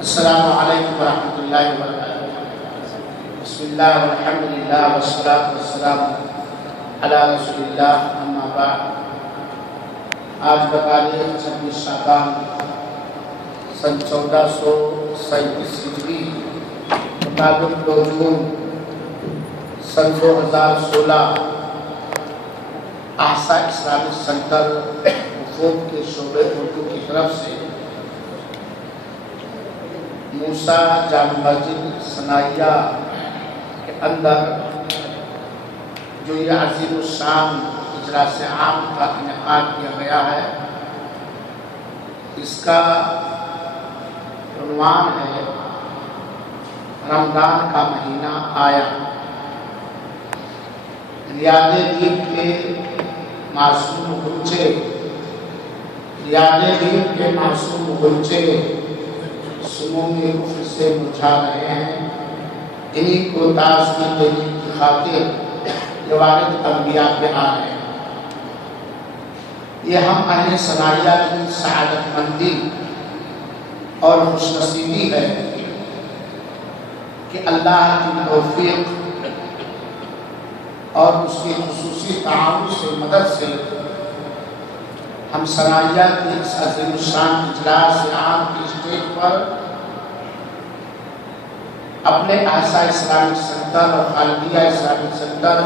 السلام علیکم ورحمۃ اللہ وبرکاتہ۔ بسم اللہ والحمد للہ والصلاۃ والسلام علی رسول اللہ، اما بعد۔ آج بتاریخ 26 شعبان سن 1437 ہجری مطابق 2 جون سن 2016 احسا اسلامک سینٹر وفود کے شعبہ اردو کی طرف سے موسیٰ جامع مسجد ثنائیہ کے اندر جو یہ عظیم الشان اجلاس عام کا انعقاد کیا گیا ہے، اس کا عنوان ہے رمضان کا مہینہ آیا۔ ریاض دین کے معصوم بچے سموم کفر سے مرجھا رہے ہیں، انہی کو تازگی دینے کی خاطر یہ وارد انبیاء پہ آ رہے ہیں۔ یہ ہم اہل ثنائیہ کی سعادت مندی اور خوش نصیبی ہے کہ اللہ کی توفیق اور اس کی خصوصی تعاون سے مدد سے ہم ثنائیہ کی اس عظیم الشان اجلاس عام کی اسٹیج پر اپنے احسا اسلامک سینٹر اور خالدیہ اسلامک سینٹر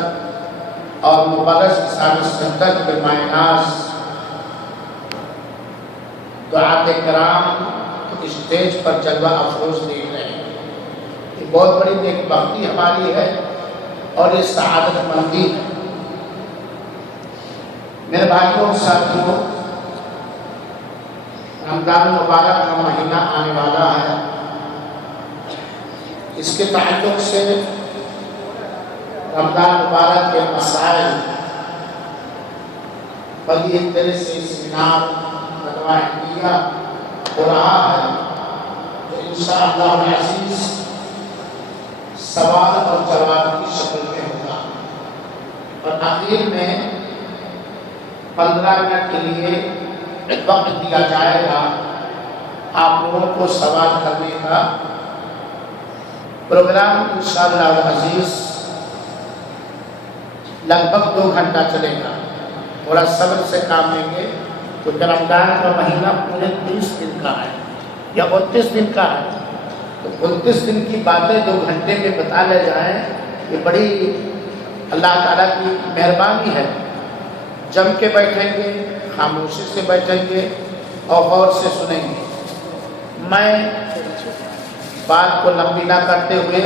اور مبرز اسلامک سینٹر کے معناز دعات کرام کو اسٹیج پر جلوہ افروز دیکھ رہے ہیں۔ یہ بہت بڑی نیک بختی ہماری ہے اور یہ سعادت مندی ہے۔ میرے بھائیوں ساتھیوں، رمضان مبارک کا مہینہ آنے والا ہے۔ اس کے تعلق سے رمضان مبارک کے مسائل پر یہ طرح سے سیمینار کیا ہو رہا ہے تو انشاءاللہ العزیز سوال اور جواب کی شکل میں ہوگا، اور آخر میں 15 منٹ کے لیے وقت دیا جائے گا آپ لوگوں کو سوال کرنے کا۔ پروگرام انشاءاللہ العزیز لگ بھگ 2 گھنٹہ چلے گا۔ تھوڑا صبر سے کام لیں گے تو رمضان کا مہینہ پورے 30 دن کا ہے یا 29 دن کا ہے، تو 29 دن کی باتیں 2 گھنٹے میں بتا لے جائیں، یہ بڑی اللہ تعالیٰ کی مہربانی ہے۔ جم کے بیٹھیں گے، خاموشی سے بیٹھیں گے اور غور سے سنیں گے۔ میں بات کو لمبی نہ کرتے ہوئے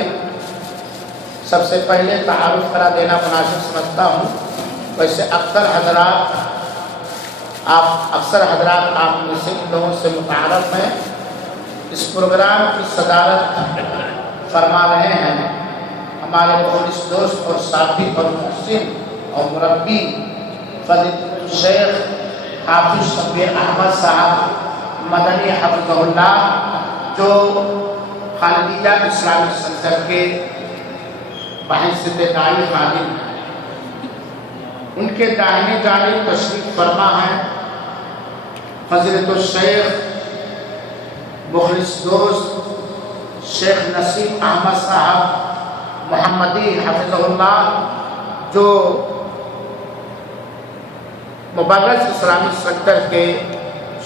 سب سے پہلے تعارف کرا دینا مناسب سمجھتا ہوں۔ ویسے اکثر حضرات آپ میں سے ان لوگوں سے متعارف ہیں۔ اس پروگرام کی صدارت فرما رہے ہیں ہمارے مخلص دوست اور ساتھی اور محسن اور مربی فضیلۃ الشیخ حافظ شبیر احمد صاحب مدنی حفظہ اللہ، جو خالدیہ اسلامک سینٹر کے بحیثیت داعی خادم ہیں۔ ان کے داہنے جانب تشریف فرما ہے فضیلۃ الشیخ مخلص دوست شیخ نسیم احمد صاحب محمدی حفظہ اللہ، جو مبرز اسلامک سینٹر کے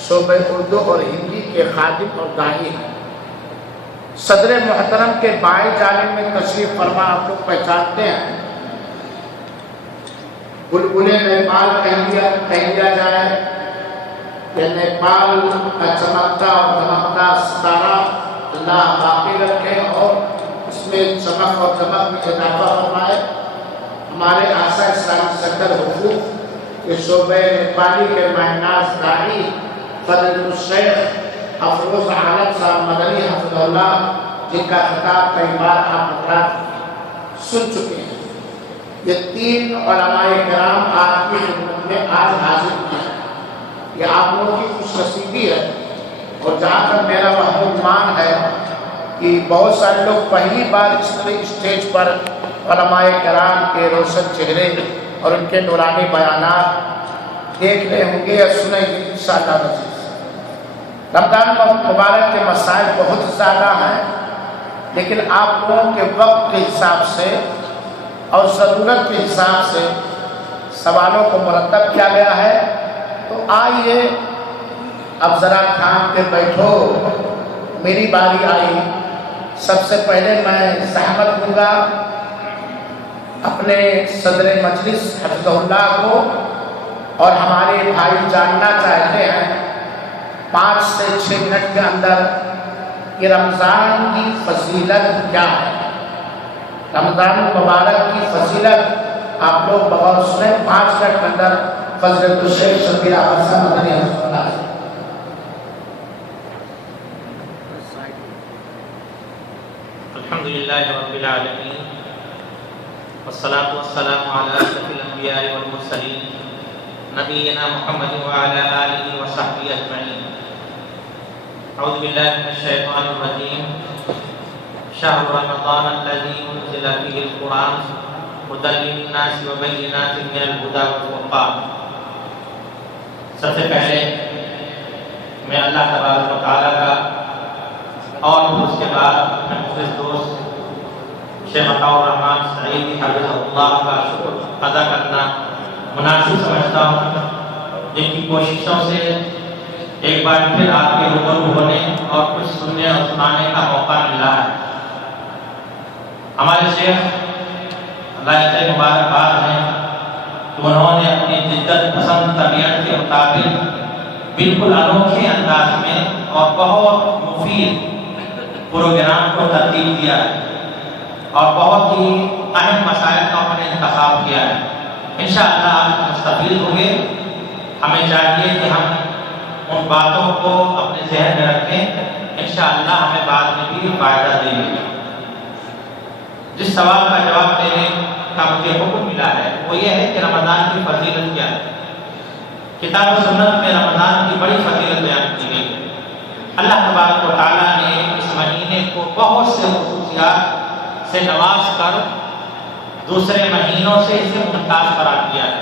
شعبہ اردو اور ہندی کے خادم اور داعی ہیں۔ صدر محترم کے بائیں جانب میں تشریف فرما آپ لوگ پہچانتے ہیں، بلبلِ نیپال کہہ دیا جائے کہ نیپال کا چمکتا اور دمکتا ستارہ اللہ باقی رکھے اور اس میں چمک اور دمک میں اضافہ فرمائے۔ ہمارے احسا اسلامک سینٹر حقوق کے شعبہ نیپالی کے معناز داعی فضیلۃ الشیخ افروز عالم صاحب مدنی حفظہ اللہ، جن کا خطاب کئی بار آپ حضرات سن چکے ہیں۔ یہ 3 علماء کرام آپ کی خدمت میں آج حاضر ہیں۔ یہ آپ لوگوں کی خوش نصیبی ہے، اور جہاں تک میرا وہم گمان ہے کہ بہت سارے لوگ پہلی بار اس طرح اسٹیج پر علماء کرام کے روشن چہرے اور ان کے نورانی بیانات دیکھ رہے ہوں گے یا سنیں گے انشاءاللہ۔ رمضان مبارک کے مسائل بہت زیادہ ہیں، لیکن آپ لوگوں کے وقت کے حساب سے اور ضرورت کے حساب سے سوالوں کو مرتب کیا گیا ہے۔ تو آئیے اب ذرا تھام کے بیٹھو، میری باری آئی۔ سب سے پہلے میں زحمت دوں گا اپنے صدر مجلس حفظہ اللہ کو، اور ہمارے بھائی جاننا چاہتے ہیں 5 سے 6 منٹ کے اندر کہ رمضان کی فضیلت کیا ہے، رمضان مبارک کی فضیلت آپ لوگ بغور سنیں۔ 5 منٹ کے اندر فضیلت الشیخ شبیر احمد صاحب مدنی حفظہ اللہ۔ الحمدللہ رب العالمین والصلاة والسلام علی اشرف الانبیاء والمرسلین نبینا محمد وعلی آلہ وصحبہ اجمعین۔ اعوذ باللہ من الشیطان الرجیم۔ شہر رمضان الذی انزل فیہ القرآن ھدی للناس وبینات من الہدی والفرقان۔ سب سے پہلے میں اللہ تبارک و تعالیٰ کا اور اس کے بعد اپنے مخلص دوست شیخ عطاء الرحمن سعیدی حفظہ اللہ کا شکر ادا کرنا مناسب سمجھتا ہوں، جن کی کوششوں سے ایک بار پھر آپ کے روبرو ہونے اور کچھ سننے اور سنانے کا موقع ملا ہے۔ ہمارے شیخ اللہ سے مبارکباد ہیں کہ انہوں نے اپنی جدت پسند طبیعت کے مطابق بالکل انوکھے انداز میں اور بہت مفید پروگرام کو ترتیب دیا ہے، اور بہت ہی اہم مسائل کا انہوں نے انتخاب کیا ہے۔ انشاءاللہ آپ مستفید ہوں گے۔ ہمیں چاہیے کہ ہم ان باتوں کو اپنے ذہن میں رکھیں، انشاءاللہ ہمیں بعد میں بھی فائدہ دیں گے۔ جس سوال کا جواب دینے کا مجھے حکم ملا ہے وہ یہ ہے کہ رمضان کی فضیلت کیا ہے۔ کتاب و سنت میں رمضان کی بڑی فضیلت بیان کی گئی ہے۔ اللہ تبارک و تعالیٰ نے اس مہینے کو بہت سے خصوصیات سے نواز کر دوسرے مہینوں سے اسے ممتاز قرار دیا ہے۔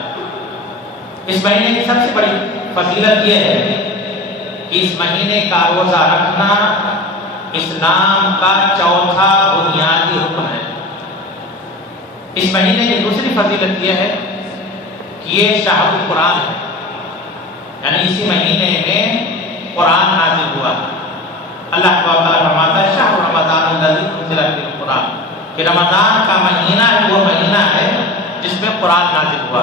اس مہینے کی سب سے بڑی فضیلت یہ ہے کہ اس مہینے کا روزہ رکھنا اسلام کا چوتھا بنیادی حکم ہے۔ اس مہینے کی دوسری فضیلت یہ ہے کہ یہ شہر القرآن ہے، یعنی اسی مہینے میں قرآن نازل ہوا۔ اللہ تعالیٰ فرماتا ہے شہر رمضان الذی انزل فیہ القرآن، کہ رمضان کا مہینہ وہ مہینہ ہے جس میں قرآن نازل ہوا،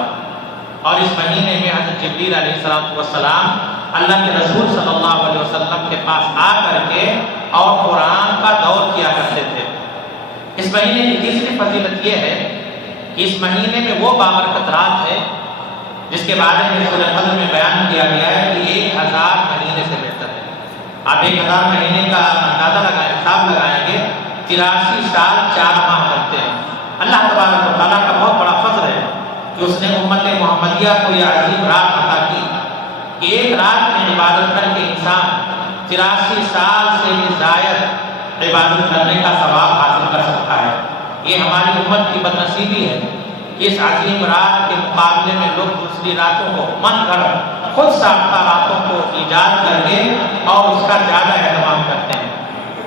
اور اس مہینے میں حضرت جبریل علیہ السلام اللہ کے رسول صلی اللہ علیہ وسلم کے پاس آ کر کے اور قرآن کا دور کیا کرتے تھے۔ اس مہینے کی تیسری فضیلت یہ ہے کہ اس مہینے میں وہ بابرکت رات ہے جس کے بارے میں سورہ قدر میں بیان کیا گیا ہے کہ 1000 مہینے سے بہتر ہے۔ آپ 1000 مہینے کا اندازہ لگائیں، حساب لگائیں گے 83 سال 4 ماہ کرتے ہیں۔ اللہ تبارک و تعالیٰ کا بہت بڑا فضل ہے کہ اس نے امت محمدیہ کو یہ عظیم رات عطا کی کہ ایک رات میں عبادت کر کے انسان 83 سال سے بھی زائد عبادت کرنے کا ثواب حاصل کر سکتا ہے۔ یہ ہماری امت کی بدنصیبی ہے کہ اس عظیم رات کے مقابلے میں لوگ دوسری راتوں کو من گھڑت خود ساختہ راتوں کو ایجاد کر کے اور اس کا زیادہ اہتمام کرتے ہیں۔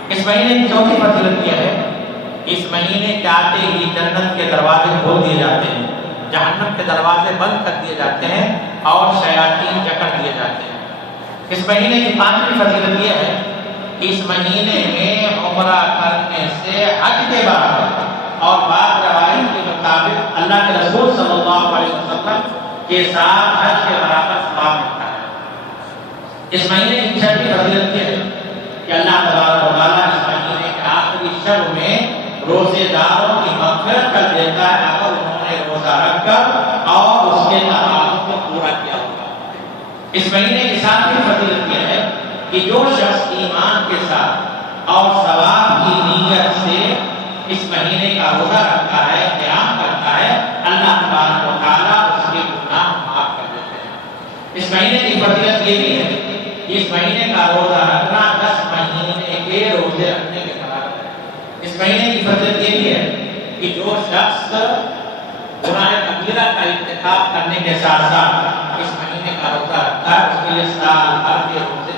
اس مہینے کی چوتھی فضیلت یہ ہے کہ اس مہینے کے آتے ہی جنت کے دروازے کھول دیے جاتے ہیں، جہنم کے دروازے بند کر دیے جاتے ہیں اور شیاطین جکڑ دیے جاتے ہیں۔ اس مہینے کی پانچویں فضیلت یہ ہے کہ اس مہینے میں عمرہ کرنے سے حج کے بعد اور بعض روایت کے مطابق اللہ کے رسول صلی اللہ علیہ وسلم کے ساتھ حج کے برابر ثواب ملتا ہے۔ اس مہینے کی چھٹی فضیلت یہ ہے کہ اللہ تبارک و تعالیٰ اس مہینے کے آخری شب میں روزے داروں کی مغفرت کر دیتا ہے اگر انہوں نے روزہ رکھ کر اور اس کے تقاضوں کو پورا کیا ہوگا۔ اس مہینے کی ساتویں فضیلت یہ ہے کہ جو شخص ایمان کے ساتھ اور ثواب کی نیت سے اس مہینے کا روزہ رکھتا ہے، قیام کرتا ہے، اللہ تبارک و تعالیٰ اس کے گناہ معاف کر دیتے ہیں۔ اس مہینے کی فضیلت یہ بھی ہے کہ اس مہینے کا روزہ رکھنا 10 مہینے کے روزے رکھنے کے برابر ہے۔ اس مہینے کی فضیلت یہ بھی ہے کہ جو شخص گناہ کبیرہ کا ارتکاب کرنے کے ساتھ ساتھ اس مہینے کا روزہ رکھتا ہے اس کے لیے سال بھر کے روزے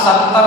70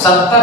70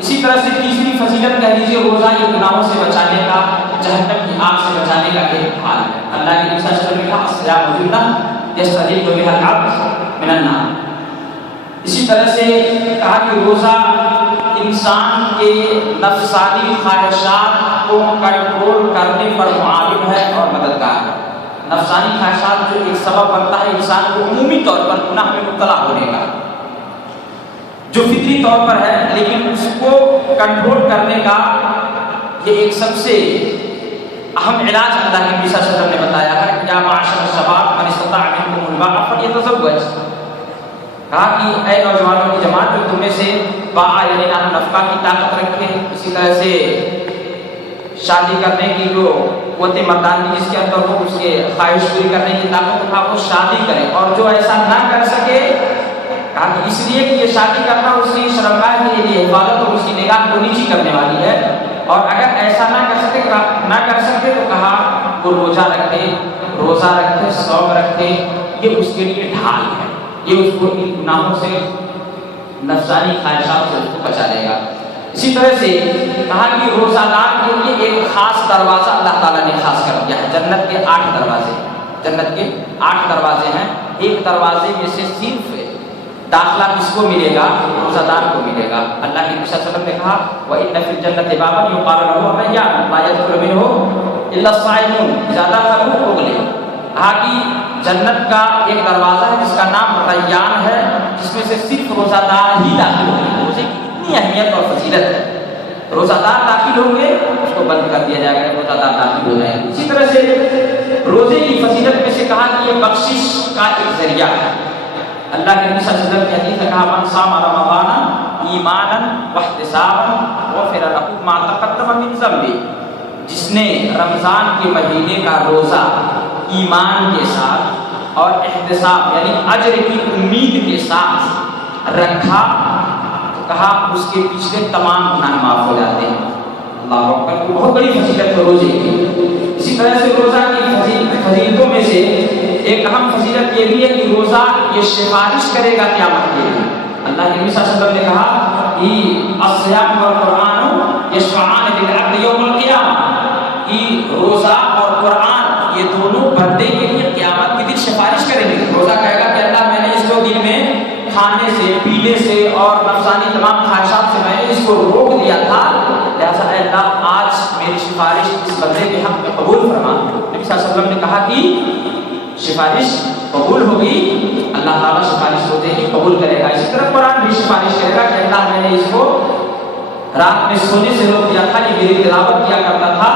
اسی طرح سے تیسری فضیلت کہہ لیجیے روزہ یہ گناہوں سے بچانے کا، جہنم کی آگ سے بچانے کا ایک حال ہے۔ اللہ کے نبی صلی اللہ علیہ وسلم نے کہا الصیام جنہ یستجیب بها العبد من النار۔ اسی طرح سے کہا کہ روزہ انسان کے نفسانی خواہشات کو کنٹرول کرنے پر معاون ہے اور مددگار ہے۔ نفسانی خواہشات جو ایک سبب بنتا ہے انسان کو عمومی طور پر گناہ میں مبتلا ہونے کا، جو فطری طور پر ہے، لیکن اس کو کنٹرول کرنے کا یہ ایک سب سے اہم علاج اللہ کے نبی صلی اللہ علیہ وسلم نے بتایا ہے کہ یا معاشر الشباب من استطاع منکم الباء فلیتزوج۔ کہا کہ اے نوجوانوں کی جماعت جو تم میں سے باء یعنی نان نفقہ کی طاقت رکھے، اسی طرح سے شادی کرنے کی جو قوت مردانگی جس کے اندر ہو، اس کے خواہش پوری کرنے کی طاقت رکھا، وہ شادی کرے، اور جو ایسا نہ کر سکے کہا کہ اس لیے کہ یہ شادی کرنا اس کی شرمگاہ کے لیے حفاظت اور اس کی نگاہ کو نیچی کرنے والی ہے، اور اگر ایسا نہ کر سکے تو کہا وہ روزہ رکھے، صوم رکھے، یہ اس کے لیے ڈھال ہے، یہ اس کو ان گناہوں سے، نفسانی خواہشات سے اس کو بچا لے گا۔ اسی طرح سے کہا کہ روزہ دار کے لیے ایک خاص دروازہ اللہ تعالیٰ نے خاص کر دیا ہے۔ جنت کے 8 دروازے، جنت کے 8 دروازے ہیں، ایک دروازے میں سے صرف داخلہ کس کو ملے گا؟ روزہ دار کو ملے گا۔ اللہ کے نبی صلی اللہ علیہ وسلم نے کہا وَإِنَّ فِي الْجَنَّةِ بَابًا يُقَالُ لَهُ الرَّيَّانُ لَا يَدْخُلُ مِنْهُ إِلَّا الصَّائِمُونَ إِذَا دَخَلُوا أُغْلِقَ۔ کہا کہ جنت کا ایک دروازہ ہے جس کا نام ریان ہے، جس میں سے صرف روزہ دار ہی داخل ہوں گے۔ روزے کی اتنی اہمیت اور فضیلت ہے، روزہ دار داخل ہوں گے اس کو بند کر دیا جائے گا، روزہ دار داخل ہو جائیں گے۔ اسی طرح سے روزے کی فضیلت میں سے کہا کہ یہ بخشش کا ایک ذریعہ ہے۔ اللہ کے نبی صلی اللہ علیہ وسلم کی حدیث ہے، کہا من صام رمضان ایمانا واحتسابا غفر له ما تقدم من ذنبه۔ جس نے رمضان کے مہینے کا روزہ ایمان کے ساتھ اور احتساب یعنی اجر کی امید کے ساتھ رکھا تو کہا اس کے پچھلے تمام گناہ معاف ہو جاتے ہیں۔ اللہ اکبر، بہت بڑی فضیلت ہے روزے کی۔ اسی طرح سے روزہ کی فضیلتوں میں سے ایک اہم فضیلت یہ بھی ہے کہ روزہ یہ سفارش کرے گا قیامت کے لیے۔ اللہ کے نبی صلی اللہ علیہ وسلم نے کہا کہ الصیام والقرآن یشفعان للعبد یوم القیامہ، کہ روزہ اور قرآن یہ دونوں بندے کے لیے قیامت کے دن سفارش کریں گے۔ روزہ کہے گا کہ اللہ میں نے اس کو دن میں کھانے سے، پینے سے اور نفسانی تمام خواہشات سے میں نے اس کو روک دیا تھا، لہٰذا اے اللہ آج میری سفارش اس بندے کے حق میں قبول فرما۔ نبی صلی اللہ علیہ وسلم نے کہا کہ سفارش قبول ہوگی، اللہ تعالیٰ سفارش ہوتے ہی قبول کرے گا۔ اسی طرح قرآن بھی سفارش کرے گا کہ اللہ میں نے اس کو رات میں سونے سے روک دیا تھا، یہ میری تلاوت کیا کرتا تھا،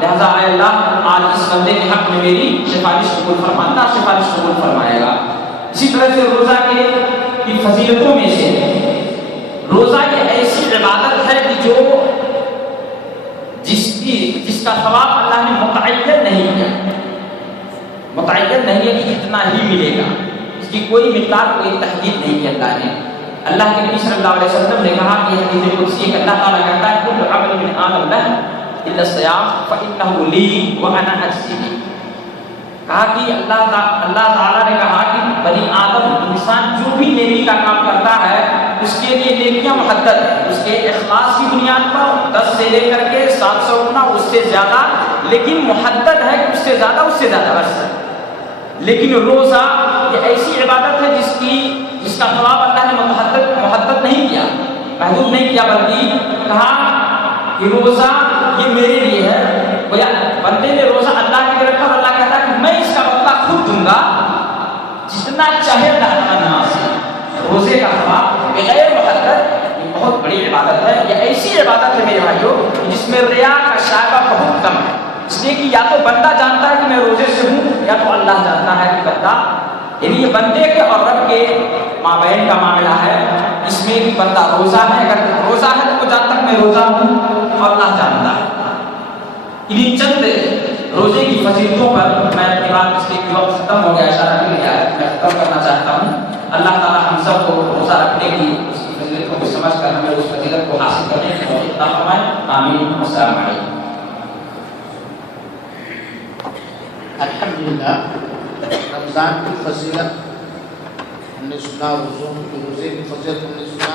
لہذا اے اللہ آج اس بندے کے حق میں میری سفارش قبول فرما۔ اللہ سفارش قبول فرمائے گا۔ اسی طرح سے روزہ کی فضیلتوں میں سے روزہ یہ ایسی عبادت ہے کہ جو جس کا ثواب اللہ نے متعین نہیں کیا، متعین نہیں ہے کہ اتنا ہی ملے گا، اس کی کوئی مقدار، کوئی تحدید نہیں کی اللہ نے۔ اللہ کے نبی صلی اللہ علیہ وسلم نے کہا کہ حدیث قدسی کہ اللہ تعالیٰ کہتا ہے کل عمل من آدم لہ الا الصیام فإنہ لی وأنا أجزی بہ۔ کہا کہ اللہ تعالیٰ نے کہا کہ بنی آدم انسان جو بھی نیکی کا کام کرتا ہے اس کے لیے نیکیاں محدد ہے، اس کے اخلاص کی بنیاد پر 10 سے لے کر کے 700 گنا اس سے زیادہ، لیکن محدد ہے کہ اس سے زیادہ بس۔ لیکن روزہ یہ ایسی عبادت ہے جس کا ثواب اللہ نے محدد نہیں کیا، محدود نہیں کیا، بلکہ کہا کہ روزہ یہ میرے لیے ہے۔ بندے نے روزہ اللہ کے لیے رکھا اور اللہ کہتا ہے کہ میں اس کا بدلہ خود دوں گا جتنا چاہے اللہ سے۔ روزے کا ثواب بغیر محدد، یہ بہت بڑی عبادت ہے، یہ ایسی عبادت ہے میرے بھائیوں جس میں ریا کا شائبہ بہت کم ہے، اس لیے کہ یا تو بندہ جانتا ہے کہ میں روزے سے ہوں یا تو اللہ جانتا ہے کہ بندہ، یعنی یہ بندے کے اور رب کے مابین کا معاملہ ہے۔ اس میں بھی بندہ روزہ ہے، اگر روزہ ہے تو جب تک میں روزہ ہوں اور اللہ جانتا ہے۔ انہیں چند روزے کی فضیلتوں پر میں اپنی بات، اس لیے وقت ختم ہو گیا، اشارہ نہیں کیا ہے، میں ختم کرنا چاہتا ہوں۔ اللہ تعالیٰ ہم سب کو روزہ رکھنے کی اس کی فضیلتوں کو سمجھ کر ہمیں اس فضیلت کو حاصل کرنے کی توفیق عطا فرمائے۔ آمین۔ السلام علیکم۔ الحمدللہ، رمضان کی فضیلت ہم نے سنا، روزے کی فضیلت ہم نے سنا،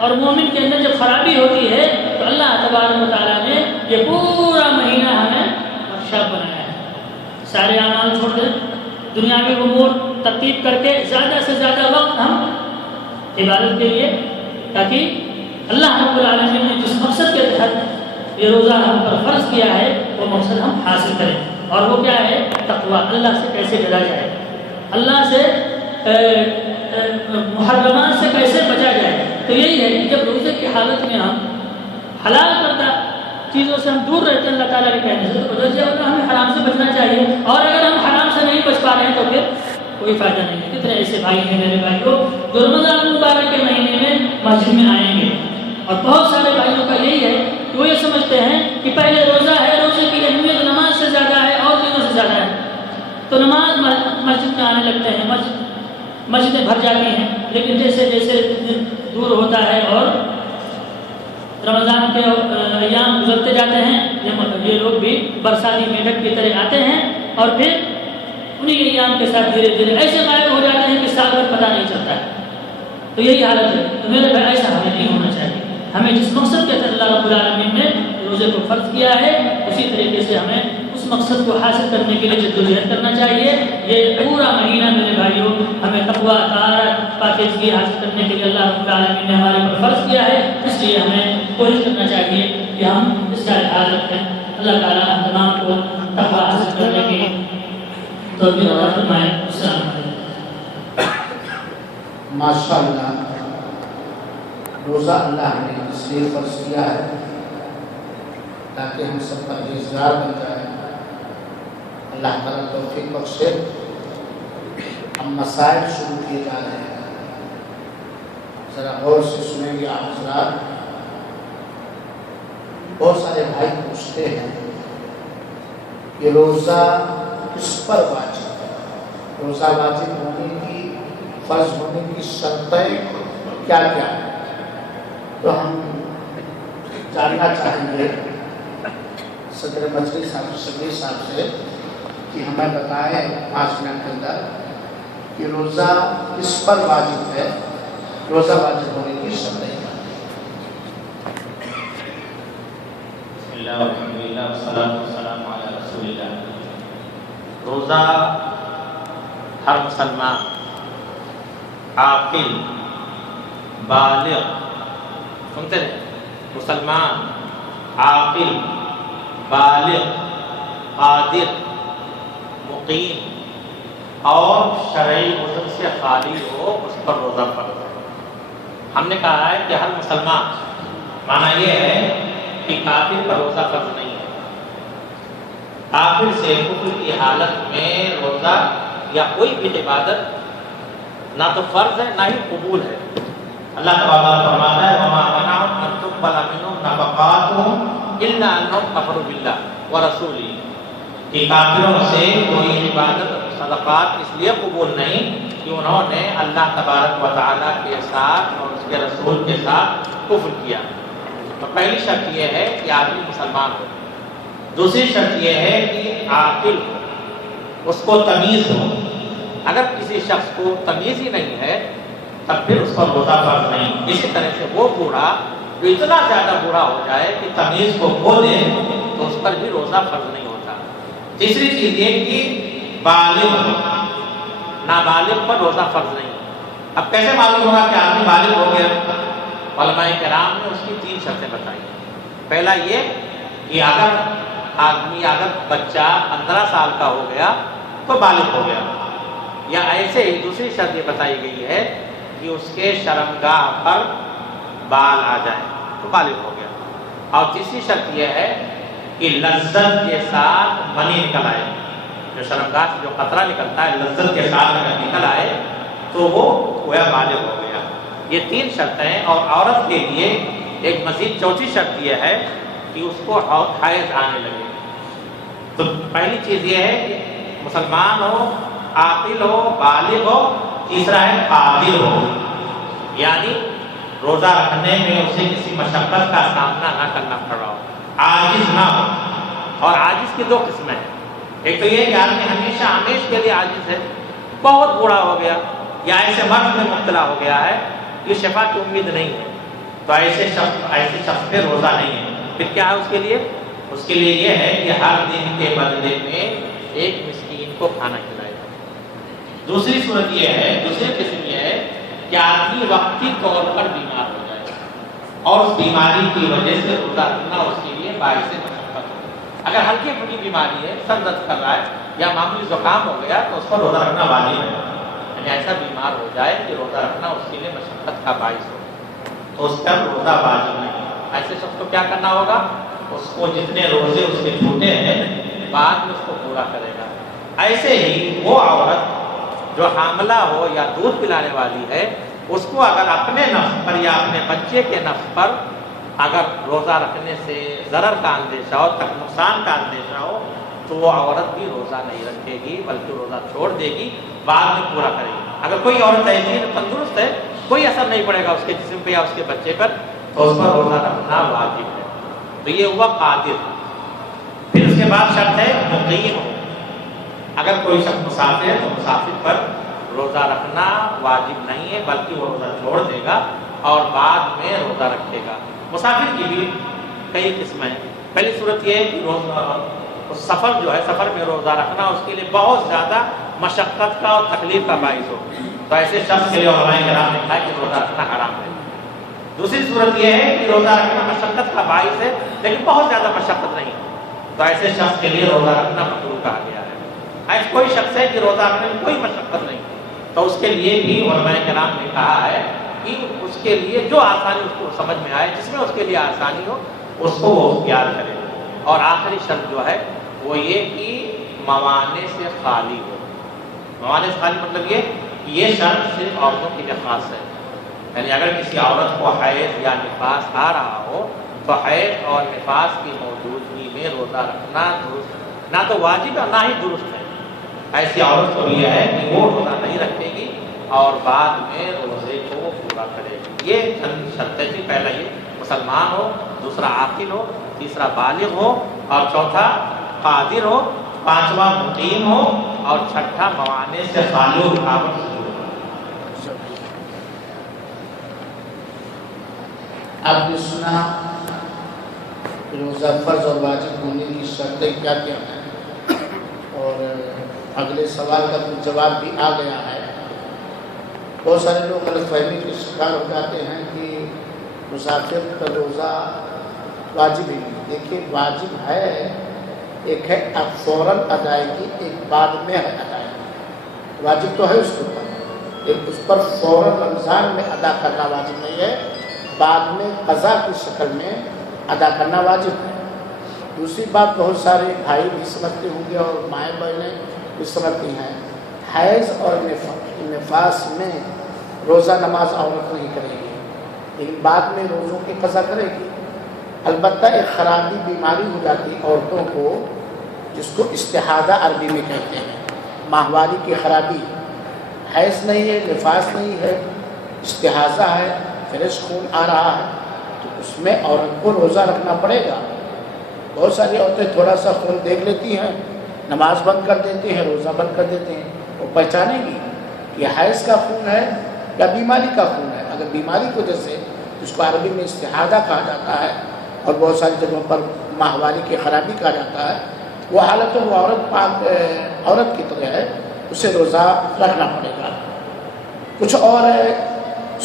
اور مومن کے اندر جب خرابی ہوتی ہے تو اللہ تبارک و تعالیٰ نے یہ پورا مہینہ ہمیں ورکشاپ بنایا ہے. سارے اعمال چھوڑ دیں, دنیاوی امور ترتیب کر کے زیادہ سے زیادہ وقت ہم عبادت کے لیے, تاکہ اللہ رب العالمین نے جس مقصد کے تحت یہ روزہ ہم پر فرض کیا ہے وہ مقصد ہم حاصل کریں. اور وہ کیا ہے؟ تقویٰ, اللہ سے کیسے ڈرا جائے, اللہ سے محرمات سے کیسے بچا جائے. تو یہی ہے کہ جب روزے کی حالت میں ہم حلال کردہ چیزوں سے ہم دور رہتے ہیں اللہ تعالیٰ کے کہنے سے, تو وجہ ہمیں حرام سے بچنا چاہیے. اور اگر ہم حرام سے نہیں بچ پا رہے ہیں تو پھر کوئی فائدہ نہیں ہے. کتنے ایسے بھائی ہیں میرے بھائیوں جو رمضان المبارک کے مہینے میں مسجد میں آئیں گے, اور بہت سارے بھائیوں کا یہی ہے کہ وہ یہ سمجھتے ہیں کہ پہلے روزہ ہے, روزے کی اہمیت نماز سے زیادہ ہے اور چیزوں سے زیادہ ہے, تو نماز مسجد میں آنے لگتے ہیں, مسجدیں بھر جاتی ہیں. لیکن جیسے جیسے دور ہوتا ہے اور رمضان کے ایام گزرتے جاتے ہیں, یہ لوگ بھی برساتی میڈک کی طرح آتے ہیں اور پھر انہیں ایام کے ساتھ دھیرے دھیرے ایسے غائب ہو جاتے ہیں کہ سال بھر پتہ نہیں چلتا ہے. تو یہی حالت ہے. تو میرے بھائی ایسا ہمیں نہیں ہونا چاہیے. ہمیں جس مقصد کے تحت اللہ رب العالمین نے روزے کو فرض کیا ہے اسی طریقے سے ہمیں اس مقصد کو حاصل کرنے کے لیے جدوجہد کرنا چاہیے. یہ پورا مہینہ میرے بھائیوں ہمیں تقویٰ, طہارت, پاکیزگی حاصل کرنے کے لیے اللہ رب العالمین نے ہمارے پر فرض کیا ہے. اس لیے ہمیں کوشش کرنا چاہیے کہ ہم اس کا خیال رکھیں. اللہ تعالیٰ ہم تمام کو تقویٰ حاصل کرنے کی توفیق عطا فرمائے. السلام علیکم. ماشاء اللہ, روزہ اللہ نے اس لیے فرض کیا ہے تاکہ ہم سب پرہیزگار بن جائیں. اللہ تعالیٰ توفیق بخشے. ہم مسائل شروع کیے جا رہے ہیں, ذرا غور سے سنیں گے آپ حضرات. بہت سارے بھائی پوچھتے ہیں کہ روزہ کس پر واجب ہے, روزہ واجب ہونے کی, فرض ہونے کی شرطیں کیا کیا ہیں. تو ہم جاننا چاہیں گے صدر مجلس شبیر صاحب سے کہ ہمیں بتائیں 5 منٹ کے اندر کہ روزہ کس پر واجب ہے, روزہ واجب ہونے کی شرطیں کیا ہیں. بسم اللہ والحمد للہ والصلاۃ والسلام علی رسول اللہ. روزہ ہر مسلمان عاقل, بالغ, سنتے ہیں, مسلمان عاقل, بالغ, قادر, مقیم اور شرعی عذر سے خالی ہو, اس پر روزہ فرض ہے. ہم نے کہا ہے کہ ہر مسلمان, معنی یہ ہے کہ کافر پر روزہ فرض نہیں ہے. کافر سے کفر کی حالت میں روزہ یا کوئی بھی عبادت نہ تو فرض ہے نہ ہی قبول ہے. اللہ تعالیٰ فرماتا ہے وَمَا مَنَعَهُمْ أَن تُقْبَلَ مِنْهُمْ نَفَقَاتُهُمْ إِلَّا أَنَّهُمْ كَفَرُوا بِاللَّهِ وَرَسُولِهِ, کہ کافروں سے کوئی عبادت صدقات اس لیے قبول نہیں کہ انہوں نے اللہ تبارک و تعالیٰ کے ساتھ اور اس کے رسول کے ساتھ کفر کیا. تو پہلی شرط یہ ہے کہ آدمی مسلمان ہو. دوسری شرط یہ ہے کہ عاقل ہو, اس کو تمیز ہو. اگر کسی شخص کو تمیز ہی نہیں ہے تب پھر اس پر روزہ فرض نہیں. اسی طرح سے وہ بوڑھا جو اتنا زیادہ بوڑھا ہو جائے کہ تمیز کو کھو دے تو اس پر بھی روزہ فرض نہیں ہوتا. تیسری چیز یہ کہ بالغ ہو, نابالغ پر روزہ فرض نہیں. اب کیسے معلوم ہوگا کہ آدمی بالغ ہو گیا؟ علماء کرام نے اس کی 3 شرطیں بتائی. پہلا یہ کہ اگر بچہ 15 سال کا ہو گیا تو بالغ ہو گیا, یا ایسے ہی دوسری شرط یہ بتائی گئی ہے کہ اس کے شرمگاہ پر بال آ جائے تو بالغ ہو گیا. اور تیسری شرط یہ ہے کہ لذت کے ساتھ منی نکل آئے, جو شرمگاہ سے جو قطرہ نکلتا ہے لذت کے ساتھ اگر نکل آئے تو وہ گویا بالغ ہو گیا. یہ 3 شرطیں. اور عورت کے لیے ایک مزید چوتھی شرط یہ ہے کہ اس کو حیض آنے لگے. تو پہلی چیز یہ ہے کہ مسلمان ہو, عاقل ہو, بالغ ہو. تیسرا ہے قادر ہو, یعنی روزہ رکھنے میں اسے کسی مشقت کا سامنا نہ کرنا پڑ رہا ہو, عاجز نہ ہو. اور عاجز کی 2 قسمیں ہیں. ایک تو یہ کہ آدمی ہمیشہ کے لیے عاجز ہے, بہت بوڑھا ہو گیا یا ایسے مرض میں مبتلا ہو گیا ہے کہ شفا کی امید نہیں ہے, تو ایسے شخص پہ روزہ نہیں ہے. پھر کیا ہے اس کے لیے؟ اس کے لیے یہ ہے کہ ہر دن کے بدلے میں ایک مسکین کو کھانا کھلائے. دوسری صورت یہ ہے، دوسری قسم یہ ہے کہ آدمی وقتی طور پر بیمار ہو جائے اور اس بیماری کی وجہ سے روزہ رکھنا اس کے لیے باعث مشقت ہو. اگر ہلکی پھلکی بیماری ہے، سر درد کر رہا ہے یا معمولی زکام ہو گیا تو اس پر روزہ رکھنا واجب ہے. یعنی ایسا بیمار ہو جائے کہ روزہ رکھنا اس کے لیے مشقت کا باعث ہو تو اس پر روزہ واجب نہیں. ایسے شخص کو کیا کرنا ہوگا؟ اس کو جتنے روزے اس کے چھوٹے ہیں بعد میں اس کو پورا کرے گا. ایسے ہی وہ عورت جو حاملہ ہو یا دودھ پلانے والی ہے، اس کو اگر اپنے نفس پر یا اپنے بچے کے نفس پر اگر روزہ رکھنے سے ضرر کا اندیشہ ہو، نقصان کا اندیشہ ہو، تو وہ عورت بھی روزہ نہیں رکھے گی بلکہ روزہ چھوڑ دے گی، بعد میں پورا کرے گی. اگر کوئی عورت ایسی تندرست ہے، کوئی اثر نہیں پڑے گا اس کے جسم پہ یا اس کے بچے پر، تو اس پر روزہ رکھنا واجب ہے. تو یہ ہوا قادر. پھر اس کے بعد شرط ہے مقیم ہو. اگر کوئی شخص مسافر ہے تو مسافر پر روزہ رکھنا واجب نہیں ہے بلکہ وہ روزہ چھوڑ دے گا اور بعد میں روزہ رکھے گا. مسافر کی بھی کئی قسمیں ہیں. پہلی صورت یہ ہے کہ سفر جو ہے، سفر میں روزہ رکھنا اس کے لیے بہت زیادہ مشقت کا اور تکلیف کا باعث ہو، تو ایسے شخص کے لیے علماء کرام نے کہا کہ روزہ رکھنا حرام ہے. دوسری صورت یہ ہے کہ روزہ رکھنا مشقت کا باعث ہے لیکن بہت زیادہ مشقت نہیں، تو ایسے شخص کے لیے روزہ رکھنا مکروہ کہا گیا ہے. ایسا کوئی شخص ہے کہ روزہ رکھنے میں کوئی مشقت نہیں، تو اس کے لیے بھی علماء کرام نے کہا ہے کہ اس کے لیے جو آسانی اس کو سمجھ میں آئے، جس میں اس کے لیے آسانی ہو اس کو وہ اختیار کرے. اور آخری شرط جو ہے وہ یہ کہ موانع سے خالی ہو. موانع سے خالی مطلب یہ شرط صرف عورتوں کے لیے خاص ہے. یعنی اگر کسی عورت کو حیض یا نفاس آ رہا ہو تو حیض اور نفاس کی موجودگی میں روزہ رکھنا درست نہ تو واجب اور نہ ہی درست ہے. ایسی عورت کو یہ ہے کہ وہ روزہ نہیں رکھے گی اور بعد میں روزے کو پورا کرے گی. یہ چند شرطیں تھیں. پہلا یہ مسلمان ہو، دوسرا عاقل ہو، تیسرا بالغ ہو اور چوتھا قادر ہو، پانچواں مقیم ہو اور چھٹا موانع سے خالی ہو. آپ نے سنا روزہ فرض اور واجب ہونے کی شرطیں کیا کیا ہیں، اور اگلے سوال کا کچھ جواب بھی آ گیا ہے. بہت سارے لوگ غلط فہمی کے شکار ہو جاتے ہیں کہ مسافر کا روزہ واجب ہی نہیں. دیکھیے واجب ہے، ایک ہے اب فوراً ادائیگی، ایک بعد میں ہے ادائیگی. واجب تو ہے اس کے اوپر، ایک اس پر فوراً رمضان میں ادا کرنا واجب نہیں ہے، بعد میں قضا کی شکل میں ادا کرنا واجب ہے. دوسری بات بہت سارے بھائی بھی سمجھتے ہوں گے اور مائیں بہنیں بھی سمجھتی ہیں، حیض اور نفاس میں روزہ نماز عورت نہیں کرے گی لیکن بعد میں روزوں کی قضا کرے گی. البتہ ایک خرابی بیماری ہو جاتی ہے عورتوں کو جس کو استحاضہ عربی میں کہتے ہیں، ماہواری کی خرابی. حیض نہیں ہے، نفاس نہیں ہے، استحاضہ ہے، فریش خون آ رہا ہے، تو اس میں عورت کو روزہ رکھنا پڑے گا. بہت ساری عورتیں تھوڑا سا خون دیکھ لیتی ہیں، نماز بند کر دیتی ہیں، روزہ بند کر دیتے ہیں. وہ پہچانیں گی کہ حیض کا خون ہے یا بیماری کا خون ہے. اگر بیماری کی وجہ سے، جس کو عربی میں استحاضہ کہا جاتا ہے اور بہت ساری جگہوں پر ماہواری کی خرابی کہا جاتا ہے، وہ حالت وہ عورت پاک عورت کی طرح ہے، اسے روزہ رکھنا پڑے گا. کچھ اور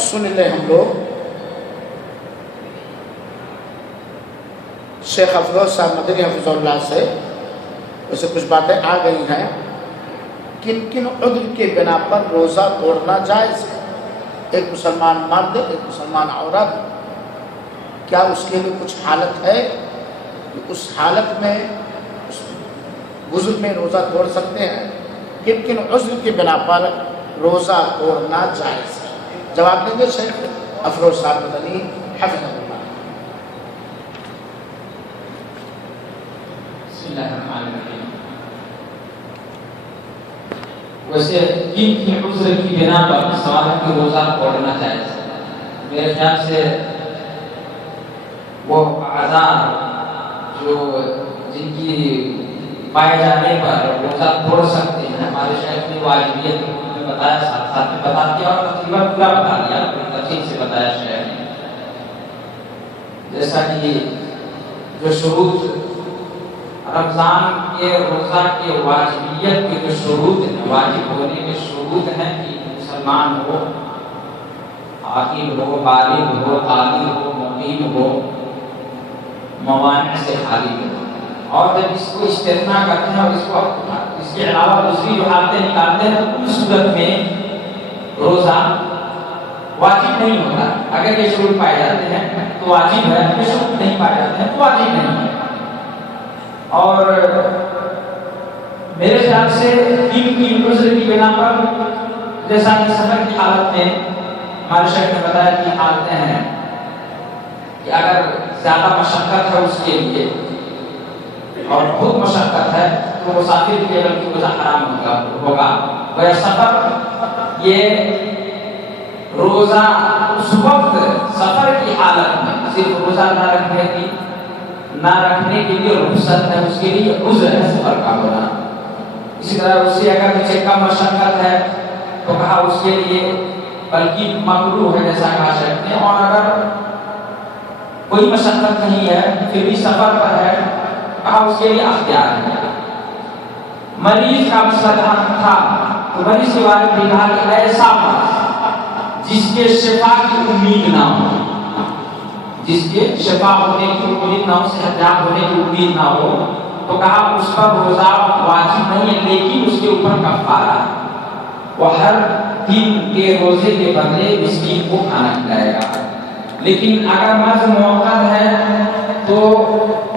سن لیں ہم لوگ. شیخ افروز صاحب مدنی حفظ اللہ سے ویسے کچھ باتیں آ گئی ہیں. کن کن عذر کے بنا پر روزہ توڑنا جائز ہے؟ ایک مسلمان مرد، ایک مسلمان عورت، کیا اس کے لیے کچھ حالت ہے کہ اس حالت میں اس غسل میں روزہ توڑ سکتے ہیں؟ کن کن عذر کی بنا پر روزہ توڑنا جائز ہے؟ جواب دیں گے شیخ افروز صاحب مدنی حفظ اللہ. بسم اللہ الرحمن الرحیم. ویسے کن کی عذر کی بنا پر سوال ہے کہ روزہ توڑنا جائز ہے. میرے خیال سے وہ اعذار جو جن کی پائے جانے پر روزہ توڑ سکتے ہیں، ہمارے شیخ نے واجبیت میں بتایا، ساتھ ساتھ میں بتا دیا اور تقریباً پورا بتا دیا، تفصیل سے بتایا شیخ نے. جیسا کہ جو شروط رمضان کے روزہ کے واجبیت کے جو شروط ہیں، واجب ہونے کے شروط ہیں کہ مسلمان ہو، عاقل ہو، بالغ ہو، قادر ہو، مقیم ہو، موانع سے خالی ہو، اور جب اس کو استثناء کرتے ہیں اور اس کے علاوہ دوسری جو حالتیں نکالتے ہیں تو اس صورت میں روزہ واجب نہیں ہوتا۔ اگر یہ شروط پائے جاتے ہیں تو واجب ہے، یہ شروط نہیں پائے جاتے ہیں تو واجب نہیں ہے۔ اور میرے خیال سے کی عذر کی بنا پر، جیسا کہ سفر کی حالت میں ہمارے شیخ نے بتایا کہ حالتیں ہیں کہ اگر زیادہ مشقت ہے اس کے لیے اور بہت مشقت ہے تو مسافر کے بلکہ روزہ حرام ہوگا۔ اور سفر یہ روزہ اس وقت سفر کی حالت میں صرف روزہ نہ رکھنے کے لیے رخصت ہے، اس کے لیے عذر ہے سفر کا ہونا۔ اسی طرح اس سے اگر مجھے کم مشقت ہے تو کہا اس کے لیے بلکہ مکروہ ہے جیسا کہا شیخ نے، اور اگر کوئی مشقت نہیں ہے پھر بھی سفر پر ہے کہا اس کے لیے اختیار ہے۔ مریض کا مسئلہ تھا تو مریض کے بارے میں کہا کہ ایسا جس کے شفا کی امید نہ ہو، جس کے شفا ہونے کی امید نہ ہو، صحتیاب ہونے کی امید نہ ہو، تو کہا اس پر روزہ واجب نہیں ہے لیکن اس کے اوپر کفارہ ہے، وہ ہر دن کے روزے کے بدلے مسکین کو کھانا کھلائے گا۔ لیکن اگر مرض موقت ہے تو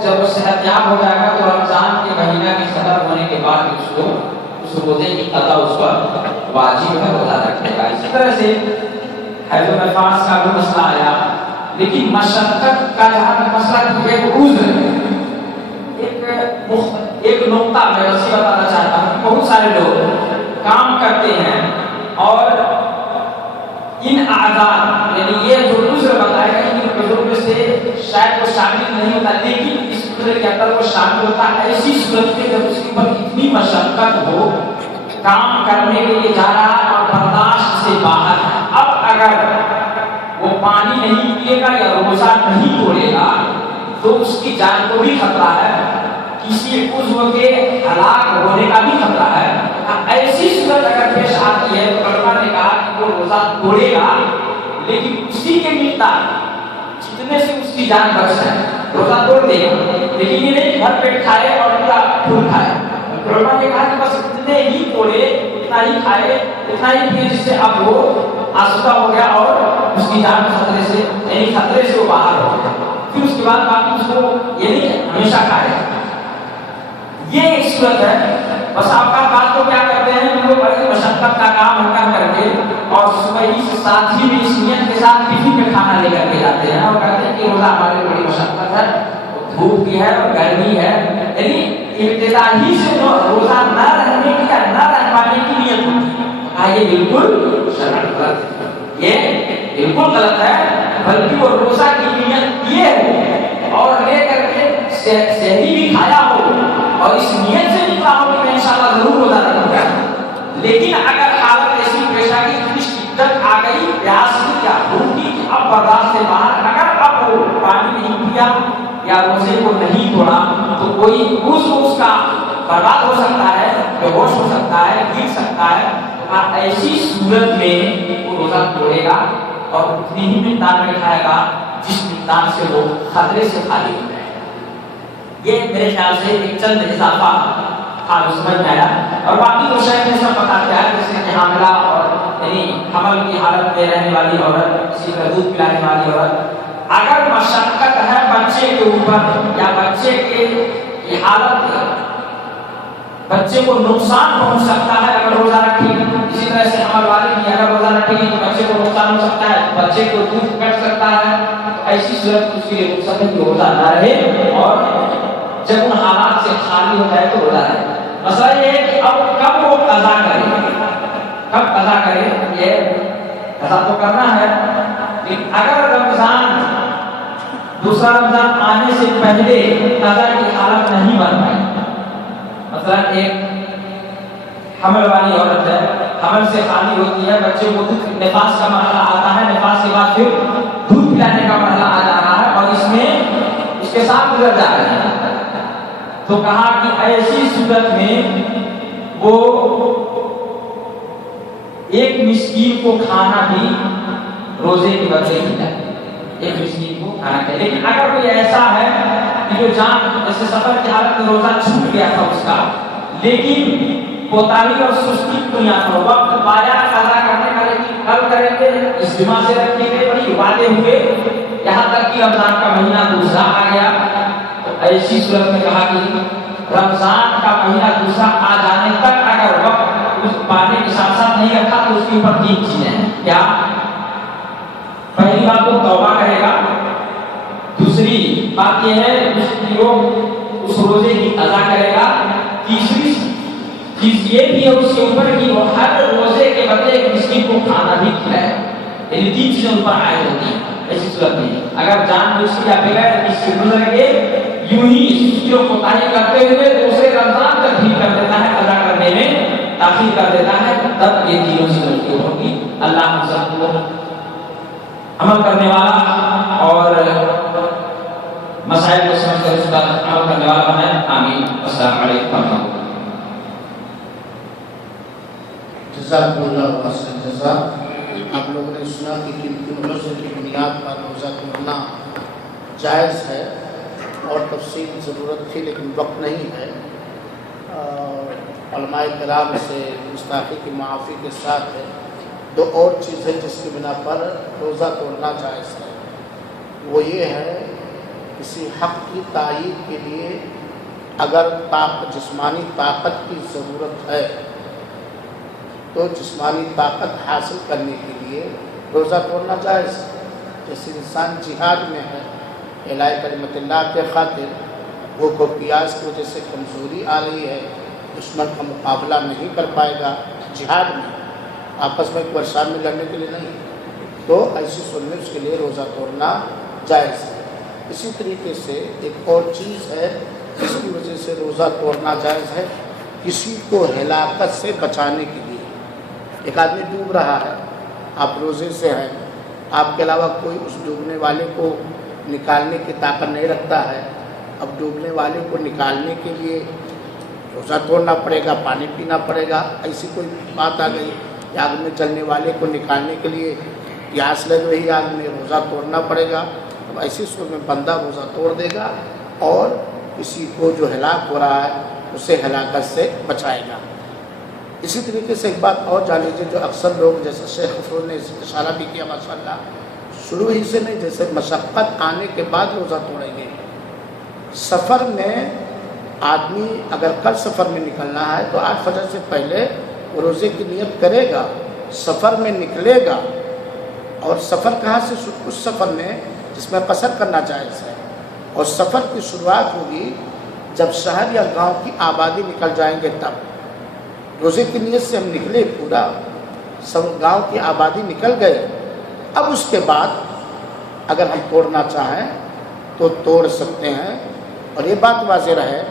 جب وہ صحتیاب ہو جائے گا تو رمضان کے مہینہ کی ختم ہونے کے بعد اس کو اس روزے کی قضا اس پر واجب ہے، روزہ رکھے گا۔ اسی طرح سے حیض و نفاس کا بھی مسئلہ آیا، لیکن مشقت کا یہاں پہ مسئلہ ایک عذر ہے۔ ایک نقطہ میں وسیع بتانا چاہتا ہوں، بہت سارے لوگ کام کرتے ہیں اور ان اعذار یعنی یہ جو عذر بتائے گا ان عذروں میں سے شاید وہ شامل نہیں ہوتا، لیکن اس عذر کے اندر وہ شامل ہوتا ہے ایسی صورت میں جب اس کے اوپر اتنی مشقت ہو، کام کرنے کے لیے جا رہا ہے اور برداشت سے باہر ہے۔ اب اگر وہ پانی نہیں پیے گا یا روزہ نہیں توڑے گا تو اس کی جان کو بھی خطرہ ہے، کسی عضو کے ہلاک ہونے کا بھی خطرہ ہے۔ ایسی صورت اگر پیش آتی ہے تو علماء نے کہا کہ وہ روزہ توڑے گا لیکن اسی کے مقدار جتنے سے اس کی جان بچ جائے روزہ توڑ دے گا، لیکن یہ نہیں بھر پیٹ کھائے اور پورا پھول کھائے۔ علماء نے کہا کہ بس اتنے ہی توڑے، اتنا ہی کھائے، اتنا ہی پیے جس سے اب وہ آسودہ ہو گیا اور اس کی جان خطرے سے یعنی خطرے سے وہ باہر ہو گیا، پھر اس کے بعد باقی اس کو یعنی ہمیشہ کھائے۔ یہ ایک صورت ہے۔ بس آپ کا بات کو کیا کرتے ہیں ہم لوگ بڑی مشقت کا کام ہلکا کر کے اور صبح ہی ساتھ ہی میں اس نیت کے ساتھ ٹفن میں کھانا لے کر کے جاتے ہیں اور کہتے ہیں کہ روزہ ہمارے لیے بڑی مشقت ہے، دھوپ بھی ہے اور گرمی ہے، یعنی ابتدائی سے روزہ نہ رہنے کی یا نہ رہ پانے کی نیت ہوتی ہے۔ یہ بالکل شرعاً غلط ہے، یہ بالکل غلط ہے، بلکہ وہ روزہ کی نیت یہ ہو اور لے کر کے سحری بھی کھایا ہو اور اس نیت سے نکلا ہو کہ میں انشاءاللہ ضرور روزہ رکھوں گا، لیکن اگر حالت ایسی پیش آ گئی، اتنی شدت آ گئی پیاس کی یا بھوک کی کہ اب برداشت سے باہر، اگر اب وہ پانی نہیں پیا یا روزے کو نہیں توڑا تو کوئی اس کا برباد ہو سکتا ہے، بے ہوش ہو سکتا ہے، گر سکتا ہے۔ ایسی صورت میں وہ روزہ توڑے گا اور اتنی ہی مقدار میں کھائے گا جس مقدار سے وہ خطرے سے خالی ہو جائے۔ یہ میرے خیال سے ایک چند اضافہ حال سمجھ میں آیا، اور باقی تو شاید نے سب بتا دیا ہے، جیسے کہ حاملہ اور یعنی حمل کی حالت میں رہنے والی عورت، اسی طرح دودھ پلانے والی عورت، اگر مشقت ہے بچے کے اوپر یا بچے کی حالت بچے کو نقصان پہنچ سکتا ہے اگر روزہ رکھے گی، اسی طرح سے حمل والی بھی اگر روزہ رکھے گی تو بچے کو نقصان ہو سکتا ہے، بچے کو دودھ کٹ سکتا ہے، ایسی صورت اس کے لیے رخصت ہے کہ روزہ نہ رہے اور جب ان حالات سے خالی ہو جائے تو روزہ رہے۔ مسئلہ یہ ہے کہ اب کب وہ قضا کرے، کب قضا کرے، یہ قضا تو کرنا ہے، لیکن اگر رمضان دوسرا رمضان آنے سے پہلے قضا کی حالت نہیں بن پائی، مثلا ایک حمل والی عورت ہے، حمل سے خالی ہوتی ہے، بچے کو نفاس کا مرحلہ آتا ہے، نفاس کے بعد پھر دودھ پلانے کا مرحلہ آ جا رہا ہے اور اس میں گزر جا رہے ہیں، تو کہا کہ ایسی صورت میں وہ ایک مسکین کو کھانا بھی روزے کے بدلے کھلائے، ایک مسکین کو کھانا کھلائے۔ لیکن اگر کوئی ایسا ہے کہ جو جان جیسے سفر کی حالت میں روزہ چھوٹ گیا تھا اس کا، لیکن کوتاہی اور سستی دنیا پر وقت پایا قضا کرنے کا، لیکن کل کریں گے، اس جمعہ سے رکھے گئے، بڑی وعدے ہوئے، یہاں تک کہ رمضان کا مہینہ دوسرا آ گیا، تو ایسی صورت میں کہا کہ رمضان کا مہینہ دوسرا آ جانے تک اگر وقت اس پانے کے ساتھ ساتھ نہیں رکھا تو اس کے اوپر 3 چیزیں ہیں۔ کیا؟ پہلی بات تو توبہ کرے گا، دوسری بات یہ ہے اس روزے کی قضا کرے گا، تیسری چیز یہ بھی ہے اس کے اوپر کہ وہ ہر روزے کے بدلے ایک مسکین کو کھانا بھی کھلائے، یعنی 3 چیزیں اوپر عائد ہوتی ہیں۔ ایسی صورت میں اگر جان بوجھ کے یا بغیر اس سے گزر کے یوں ہی سستی اور کوتاہی کرتے ہوئے دوسرے رمضان تک بھی کر دیتا ہے، قضا کرنے میں تاخیر کر دیتا ہے، تب یہ تینوں چیزیں ہوگی۔ اللہ ہم سب کو عمل کرنے والا اور مسائل کو سمجھ کر اس پر عمل کرنے والا بنائے، آمین۔ السلام علیکم ورحمۃ اللہ۔ جزاک اللہ خیر جزا۔ آپ لوگوں نے سنا کہ کن کن روزے کی بنیاد پر روزہ توڑنا جائز ہے، اور تفصیل ضرورت تھی لیکن وقت نہیں ہے۔ علماء کرام سے گستاخی کی معافی کے ساتھ 2 اور چیزیں جس کی بنا پر روزہ توڑنا جائز ہے، وہ یہ ہے کسی حق کی تائید کے لیے اگر جسمانی طاقت کی ضرورت ہے تو جسمانی طاقت حاصل کرنے کے لیے روزہ توڑنا جائز ہے۔ جیسے انسان جہاد میں ہے، اعلاء کلمت اللہ کے خاطر، وہ کو پیاس کی وجہ سے کمزوری آ رہی ہے، دشمن کا مقابلہ نہیں کر پائے گا جہاد میں، آپس میں ورشان میں لڑنے کے لیے نہیں، تو ایسی صورت میں اس کے لیے روزہ توڑنا جائز ہے۔ اسی طریقے سے ایک اور چیز ہے جس کی وجہ سے روزہ توڑنا جائز ہے، کسی کو ہلاکت سے بچانے کے لیے۔ ایک آدمی ڈوب رہا ہے، آپ روزے سے ہیں، آپ کے علاوہ کوئی اس ڈوبنے والے کو نکالنے کی طاقت نہیں رکھتا ہے، اب ڈوبنے والے کو نکالنے کے لیے روزہ توڑنا پڑے گا، پانی پینا پڑے گا، ایسی کوئی بات آ گئی، آگ میں جلنے والے کو نکالنے کے لیے پیاس لگ رہی آگ میں، روزہ توڑنا پڑے گا، اب ایسی صورت میں بندہ روزہ توڑ دے گا اور کسی کو جو ہلاک ہو رہا ہے اسے ہلاکت سے بچائے گا۔ اسی طریقے سے ایک بات اور جان لیجیے جو اکثر لوگ، جیسے شیخ افروز نے اشارہ بھی کیا ماشاءاللہ، شروع ہی سے نہیں، جیسے مشقت آنے کے بعد روزہ توڑیں گے۔ سفر میں آدمی اگر کل سفر میں نکلنا ہے تو آج فجر سے پہلے روزے کی نیت کرے گا، سفر میں نکلے گا، اور سفر کہاں سے؟ اس سفر میں جس میں قصر کرنا جائز ہے، اور سفر کی شروعات ہوگی جب شہر یا گاؤں کی آبادی نکل جائیں گے، تب روزے کی نیت سے ہم نکلے، پورا سب گاؤں کی آبادی نکل گئے، اب اس کے بعد اگر ہم توڑنا چاہیں تو توڑ سکتے ہیں۔ اور یہ بات واضح رہے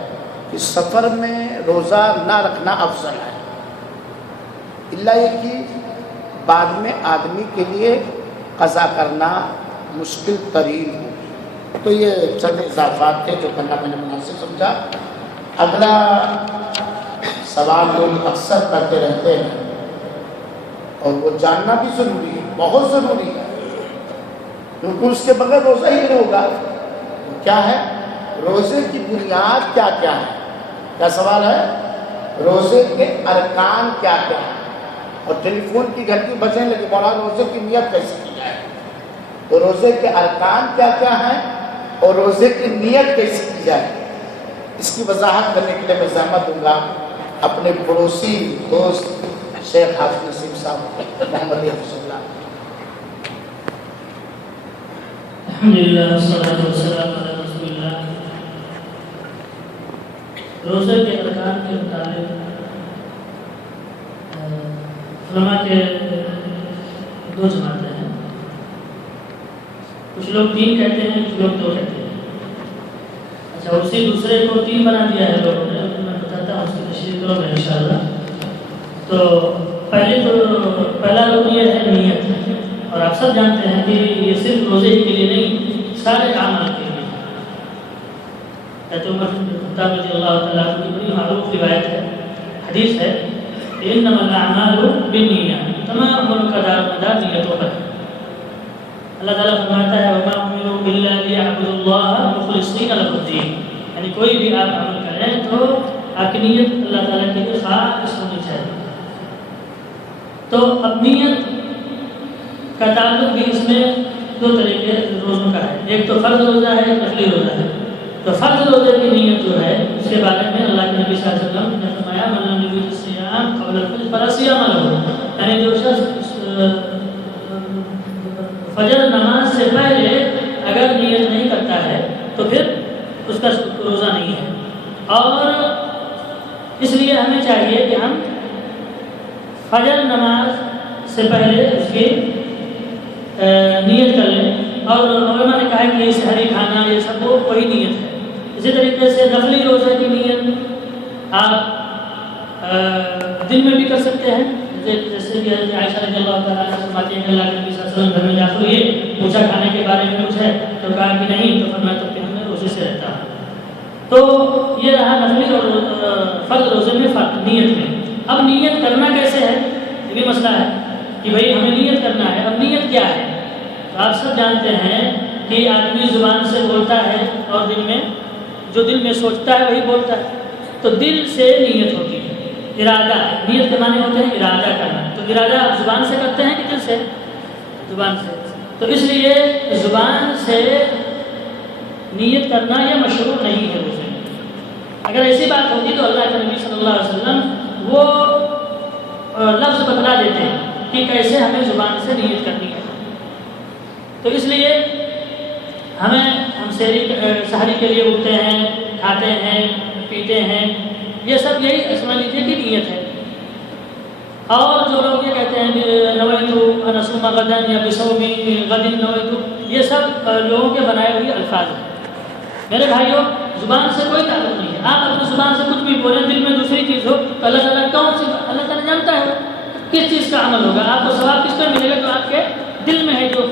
کہ سفر میں روزہ نہ رکھنا افضل ہے، الا یہ کہ بعد میں آدمی کے لیے قضا کرنا مشکل ترین ہو۔ تو یہ چند اضافات تھے جو کرنا میں نے مناسب سمجھا۔ اگلا سوال لوگ اکثر کرتے رہتے ہیں اور وہ جاننا بھی ضروری ہے، بہت ضروری ہے، کیونکہ اس کے بغیر روزہ ہی نہیں ہوگا۔ کیا ہے روزے کی بنیاد؟ کیا کیا ہے؟ کیا سوال ہے؟ روزے کے ارکان کیا کیا ہے؟ اور ٹیلی فون کی گھنٹی بجنے لگی، مولانا روزے کی نیت کیسے کی جائے؟ تو روزے کے ارکان کیا کیا ہیں اور روزے کی نیت کیسے کی جائے، اس کی وضاحت کرنے کے لیے میں زحمت دوں گا اپنے پڑوسی دوست شیخ حافظ نسیم صاحب محمد حفظ اللہ۔ الحمدللہ والصلاۃ والسلام علی رسول اللہ۔ روزے کے ارکان کے مطابق علماء کے 2 جماعتیں ہیں، کچھ لوگ 3 کہتے ہیں، کچھ لوگ 2 کہتے ہیں۔ اچھا، اسی دوسرے کو 3 بنا دیا ہے لوگوں نے، میں بتاتا ہوں اس کی تشریح کرو گے انشاءاللہ۔ تو پہلا لوگ یہ ہے نیت، اور آپ سب جانتے ہیں کہ یہ صرف روزے ہی کے لیے نہیں، سارے اعمال کے لیے۔ خطاب رضی اللہ تعالیٰ عنہ کی بڑی معروف روایت ہے، حدیث ہے کہ انما الاعمال بالنیات، تمام عمل کا دار مدار نیتوں پر ہے۔ اللہ تعالیٰ فرماتا ہے وما امروا الا ليعبدوا الله مخلصين له الدين، یعنی کوئی بھی آپ عمل کریں تو آپ کی نیت اللہ تعالیٰ کے لیے خالص ہونی چاہیے۔ تو اب نیت کا تعلق بھی اس میں دو طریقے روزوں کا ہے، ایک تو فرض روزہ ہے، ایک نفلی روزہ ہے۔ تو فرض روزے کی نیت جو ہے اس کے بارے میں اللہ کے نبی صلی اللہ علیہ وسلم نے فرمایا من لم یجد الصیام قبل الفجر فلا صیام له، یعنی جو شخص فجر نماز سے پہلے اگر نیت نہیں کرتا ہے تو پھر اس کا روزہ نہیں ہے۔ اور اس لیے ہمیں چاہیے کہ ہم فجر نماز سے پہلے اس کی نیت کر لیں، اور علماء نے کہا کہ یہ سحری کھانا یہ سب وہ وہی نیت ہے۔ اسی طریقے سے نفلی روزے کی نیت آپ دن میں بھی کر سکتے ہیں، جیسے کہ عائشہ رضی اللہ تعالیٰ عنہا فرماتی ہیں کہ اللہ کے نبی صلی اللہ علیہ وسلم گھر میں داخل ہوئے، پوچھا کھانے کے بارے میں کچھ ہے تو کہا کہ نہیں، تو فرمایا تب کہ ہم نے روزے سے رہتا ہوں۔ تو یہ رہا نفلی اور فرض روزے میں فرق نیت میں۔ اب نیت کرنا کیسے ہے یہ بھی مسئلہ ہے کہ بھئی ہمیں نیت کرنا ہے۔ اب نیت کیا ہے؟ تو آپ سب جانتے ہیں کہ آدمی زبان سے بولتا ہے اور دل میں جو دل میں سوچتا ہے وہی بولتا ہے، تو دل سے نیت ہوتی ہے، ارادہ۔ نیت کے معنی ہوتے ہیں ارادہ کرنا، تو ارادہ آپ زبان سے کرتے ہیں کہ دل سے؟ زبان سے۔ تو اس لیے زبان سے نیت کرنا یہ مشروع نہیں ہے روزے میں۔ اگر ایسی بات ہوتی تو اللہ کے نبی صلی اللہ علیہ وسلم وہ لفظ بتلا دیتے ہیں کہ کیسے ہمیں زبان سے نیت کرنی ہے۔ تو اس لیے ہم سحری کے لیے اٹھتے ہیں، کھاتے ہیں، پیتے ہیں، یہ سب یہی سمجھ لیجیے کہ نیت ہے۔ اور جو لوگ یہ کہتے ہیں نویتو ان اصوم غدا یا بصوم غد نویتو، یہ سب لوگوں کے بنائے ہوئے الفاظ ہیں۔ میرے بھائیوں، زبان سے کوئی تعلق نہیں ہے۔ آپ اپنی زبان سے کچھ بھی بولیں، دل میں دوسری چیز ہو تو اللہ تعالیٰ کون سی اللہ تعالیٰ جانتا ہے کس چیز کا عمل ہوگا، آپ کو ثواب کس پہ ملے گا؟ جو آپ کے دل میں ہے، جو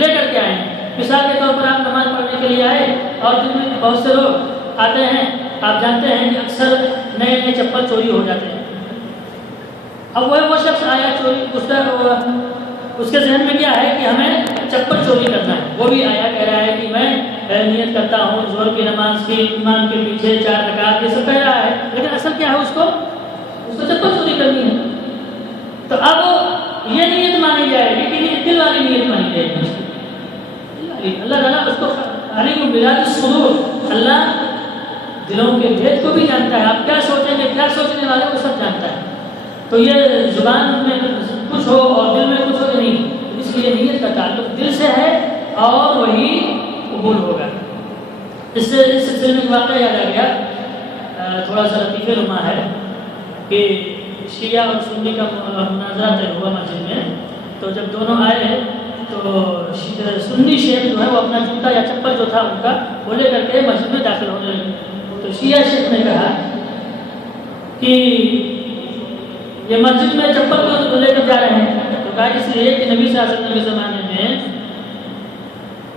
لے کر کے آئے ہیں۔ مثال کے طور پر آپ نماز پڑھنے کے لیے آئے اور دل میں بہت سے لوگ آتے ہیں، آپ جانتے ہیں کہ اکثر نئے نئے چپل چوری ہو جاتے ہیں۔ اب وہ شخص آیا چوری، اس کے ذہن میں کیا ہے کہ ہمیں چپل چوری کرنا ہے، وہ بھی آیا کہہ رہا ہے کہ میں نیت کرتا ہوں ظہر کی نماز کی امام کے پیچھے 4 رکعت، یہ سب کہہ رہا ہے، لیکن اصل کیا ہے اس کو چپل چوری کرنی ہے۔ تو اب یہ نیت مانی جائے گی کہ دل والی نیت مانی جائے گی؟ اللہ تعالیٰ اس کو علیم بذات الصدور، اللہ دلوں کے بھید کو بھی جانتا ہے، آپ کیا سوچیں گے، کیا سوچنے والے وہ سب جانتا ہے۔ تو یہ زبان میں کچھ ہو اور دل میں کچھ ہو کہ نہیں، اس لیے نیت کا تعلق دل سے ہے اور وہی قبول ہوگا۔ اس سلسلے میں واقعہ یاد آ گیا، تھوڑا سا لطیف نما ہے کہ شیعہ اور سنی کا مناظرہ طے ہوا مسجد میں۔ تو جب دونوں آئے تو سنی شیخ جو ہے وہ اپنا جوتا یا چپل جو تھا ان کا وہ لے کر کے مسجد میں داخل ہونے لگے۔ تو شیعہ شیخ نے کہا کہ یہ مسجد میں چپل کو لے کر جا رہے ہیں، تو کہا اس لیے کہ نبی صلی اللہ علیہ وسلم کے زمانے میں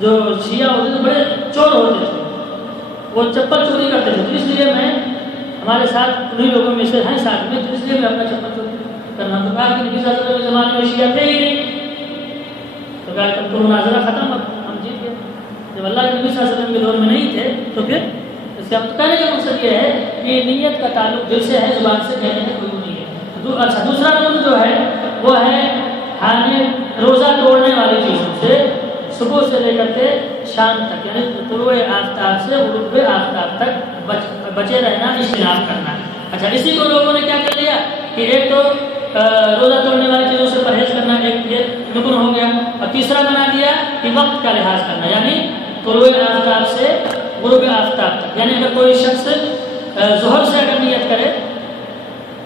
جو شیعہ ہوتے تھے بڑے چور ہوتے تھے، وہ چپل چوری کرتے تھے، تو اس لیے میں ہمارے ساتھ انہیں لوگوں میں سے ہیں ساتھ میں، تو اس لیے میں اپنا چپل چوری کرنا۔ تو کہا کہ نبی صلی اللہ علیہ وسلم کے زمانے میں شیعہ تھے ہی نہیں، تو کہا تب تو مناظرہ ختم، ہم جیت گئے۔ جب اللہ کے نبی صلی اللہ علیہ وسلم کے دور میں نہیں تھے تو پھر اس کا کہنے کا مقصد یہ ہے کہ نیت کا تعلق دل سے ہے، زبان سے کہنے کا کوئی نہیں ہے۔ اچھا، دوسرا رکن جو ہے وہ ہے کھانے روزہ توڑنے والی چیزوں سے صبح سے لے کر کے شام تک، یعنی طلوع آفتاب سے غروب آفتاب تک بچے رہنا، اجتناب کرنا۔ اچھا، اسی کو لوگوں نے کیا کر لیا کہ ایک تو روزہ توڑنے والی چیزوں سے پرہیز کرنا ایک یہ رکن ہو گیا، اور تیسرا بنا دیا کہ وقت کا لحاظ کرنا، یعنی طلوع آفتاب سے غروب آفتاب تک، یعنی اگر کوئی شخص ظہر سے اگر نیت کرے،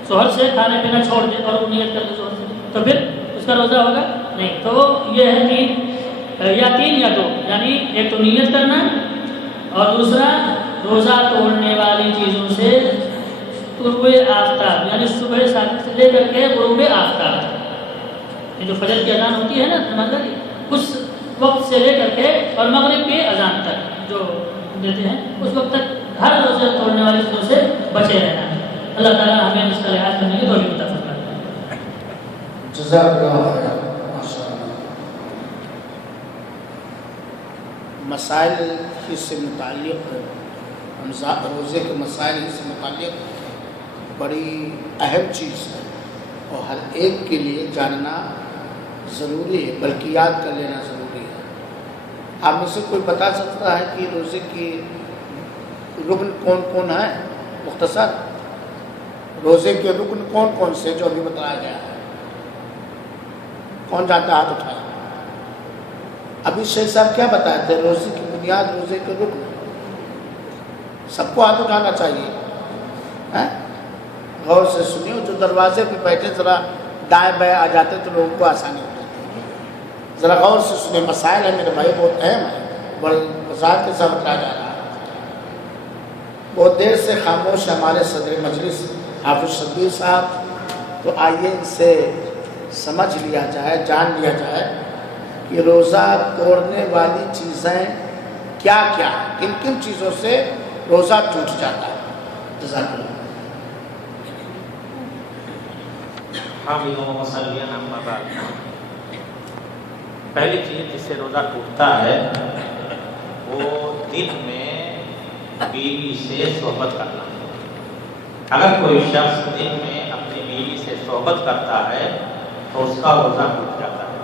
ظہر سے کھانا پینا چھوڑ دے اور نیت کر دے ظہر سے، تو پھر اس کا روزہ ہوگا نہیں۔ تو یہ ہے تین یا دو، یعنی ایک تو نیت کرنا اور دوسرا روزہ توڑنے والی چیزوں سے طلوع آفتاب، یعنی صبح صادق سے لے کر کے غروب آفتاب تک، یہ جو فجر کی اذان ہوتی ہے نا نماز کی، اس وقت سے لے کر کے اور مغرب کی اذان تک جو دیتے ہیں اس وقت تک ہر روزے توڑنے والے چیزوں سے بچے رہنا ہے۔ اللہ تعالیٰ ہمیں اس کا لحاظ کرنے کی توفیق عطا فرمائے۔ جزاک اللہ خیر، ماشاء اللہ۔ مسائل ہی سے متعلق روزے کے مسائل ہی سے متعلق بڑی اہم چیز ہے اور ہر ایک کے لیے جاننا ضروری ہے، بلکہ یاد کر لینا ضروری ہے۔ آپ میں سے کوئی بتا سکتا ہے کہ روزے کی رکن کون کون ہیں؟ مختصر روزے کے رکن کون کون سے جو ابھی بتایا گیا ہے؟ کون جانتا ہاتھ اٹھائے؟ ابھی شیخ صاحب کیا بتائے تھے؟ روزے کی بنیاد، روزے کے رکن، سب کو ہاتھ اٹھانا چاہیے۔ غور سے سنیے، جو دروازے پہ بیٹھے ذرا دائیں بائیں آ جاتے تو لوگوں کو آسانی ہو جاتی۔ ذرا غور سے سنیے، مسائل ہے میرے بھائی، بہت اہم ہے، بڑے وضاحت کے ساتھ بتایا جا رہا ہے۔ بہت دیر سے خاموش ہمارے صدر مجلس حافظ شبیر صاحب، تو آئیے ان سے سمجھ لیا جائے، جان لیا جائے کہ روزہ توڑنے والی چیزیں کیا کیا ہیں، کن کن چیزوں سے روزہ ٹوٹ جاتا ہے۔ جزاک اللہ۔ پہلی چیز جس سے روزہ ٹوٹتا ہے وہ دن میں بیوی سے صحبت کرنا۔ اگر کوئی شخص دن میں اپنی بیوی سے صحبت کرتا ہے تو اس کا روزہ ٹوٹ جاتا ہے۔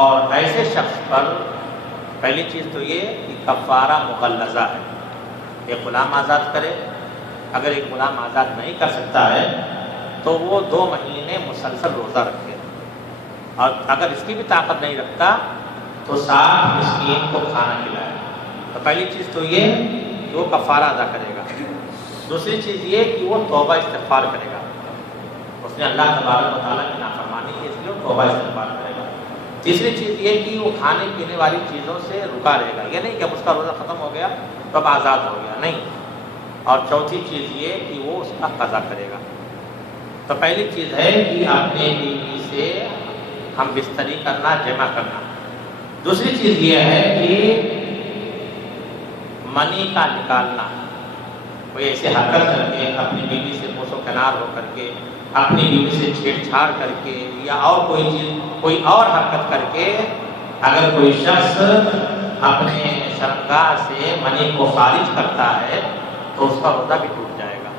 اور ایسے شخص پر پہلی چیز تو یہ کہ کفارہ مغلظہ ہے، ایک غلام آزاد کرے۔ اگر ایک غلام آزاد نہیں کر سکتا ہے تو وہ 2 مہینے مسلسل روزہ رکھے، اور اگر اس کی بھی طاقت نہیں رکھتا تو 60 مسکین کو کھانا کھلائے۔ تو پہلی چیز تو یہ کہ وہ کفارہ ادا کرے گا۔ دوسری چیز یہ کہ وہ توبہ استغفار کرے گا، اس نے اللہ تبارک و تعالیٰ کی نافرمانی کی، اس لیے وہ توبہ استغفار کرے گا۔ تیسری چیز یہ کہ وہ کھانے پینے والی چیزوں سے رکا رہے گا، یہ نہیں کہ اب اس کا روزہ ختم ہو گیا تو اب آزاد ہو گیا، نہیں۔ اور چوتھی چیز یہ کہ وہ اس کا قضا کرے گا۔ تو پہلی چیز ہے کہ اپنے بیوی سے ہم بستری کرنا، جمع کرنا۔ دوسری چیز یہ ہے کہ منی کا نکالنا، کوئی ایسے حرکت کر کے اپنی بیوی سے پوس و کنار ہو کر کے، اپنی بیوی سے چھیڑ چھاڑ کر کے، یا اور کوئی چیز، کوئی اور حرکت کر کے اگر کوئی شخص اپنے شرمگاہ سے منی کو خارج کرتا ہے تو اس کا روزہ بھی ٹوٹ جائے گا۔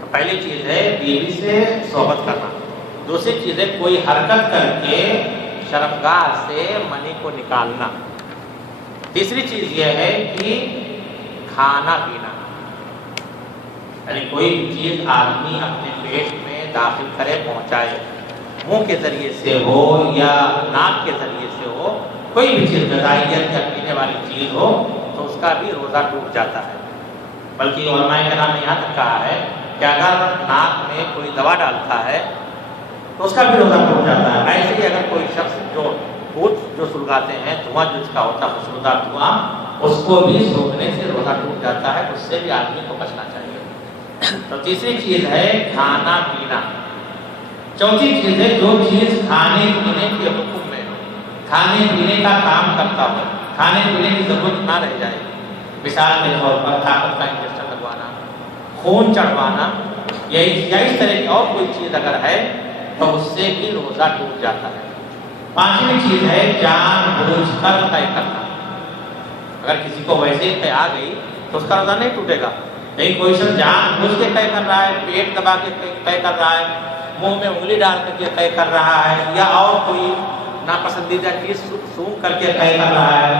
تو پہلی چیز ہے بیوی سے صحبت کرنا۔ دوسری چیز ہے کوئی حرکت کر کے شرمگاہ سے منی کو نکالنا۔ تیسری چیز یہ ہے کہ کھانا پینا، یعنی کوئی چیز آدمی اپنے پیٹ میں داخل کرے، پہنچائے، منہ کے ذریعے سے ہو یا ناک کے ذریعے سے ہو، کوئی بھی چیز غذائیت یا پینے والی چیز ہو تو اس کا بھی روزہ ٹوٹ جاتا ہے۔ بلکہ علماء کرام نے یہاں تک کہا ہے کہ اگر ناک میں کوئی دوا ڈالتا ہے تو اس کا بھی روزہ ٹوٹ جاتا ہے۔ ایسے ہی اگر کوئی شخص جو سلگاتے ہیں، دھواں جس کا ہوتا ہے خوشبودار دھواں، اس کو بھی سونگنے سے روزہ ٹوٹ جاتا ہے، اس سے بھی آدمی کو بچنا چاہیے۔ تو تیسری چیز ہے کھانا پینا۔ چوتھی چیز ہے جو چیز کھانے پینے کے حکم میں ہو، کھانے پینے کا کام کرتا ہو، کھانے پینے کی ضرورت نہ رہ جائے۔ مثال کے طور پر طاقت کا انجیکشن لگوانا، خون چڑھوانا، یا اس طرح کی اور کوئی چیز اگر ہے تو اس سے بھی روزہ ٹوٹ جاتا ہے۔ پانچویں چیز ہے جان بوجھ کر طے کرنا۔ اگر کسی کو ویسے ہی طے آ گئی تو اس کا روزہ نہیں ٹوٹے گا، لیکن کوئی شخص جان بوجھ کے طے کر رہا ہے، پیٹ دبا کے طے کر رہا ہے، منہ میں انگلی ڈال کر کے طے کر رہا ہے، یا اور کوئی ناپسندیدہ چیز سونگ کر کے طے کر رہا ہے،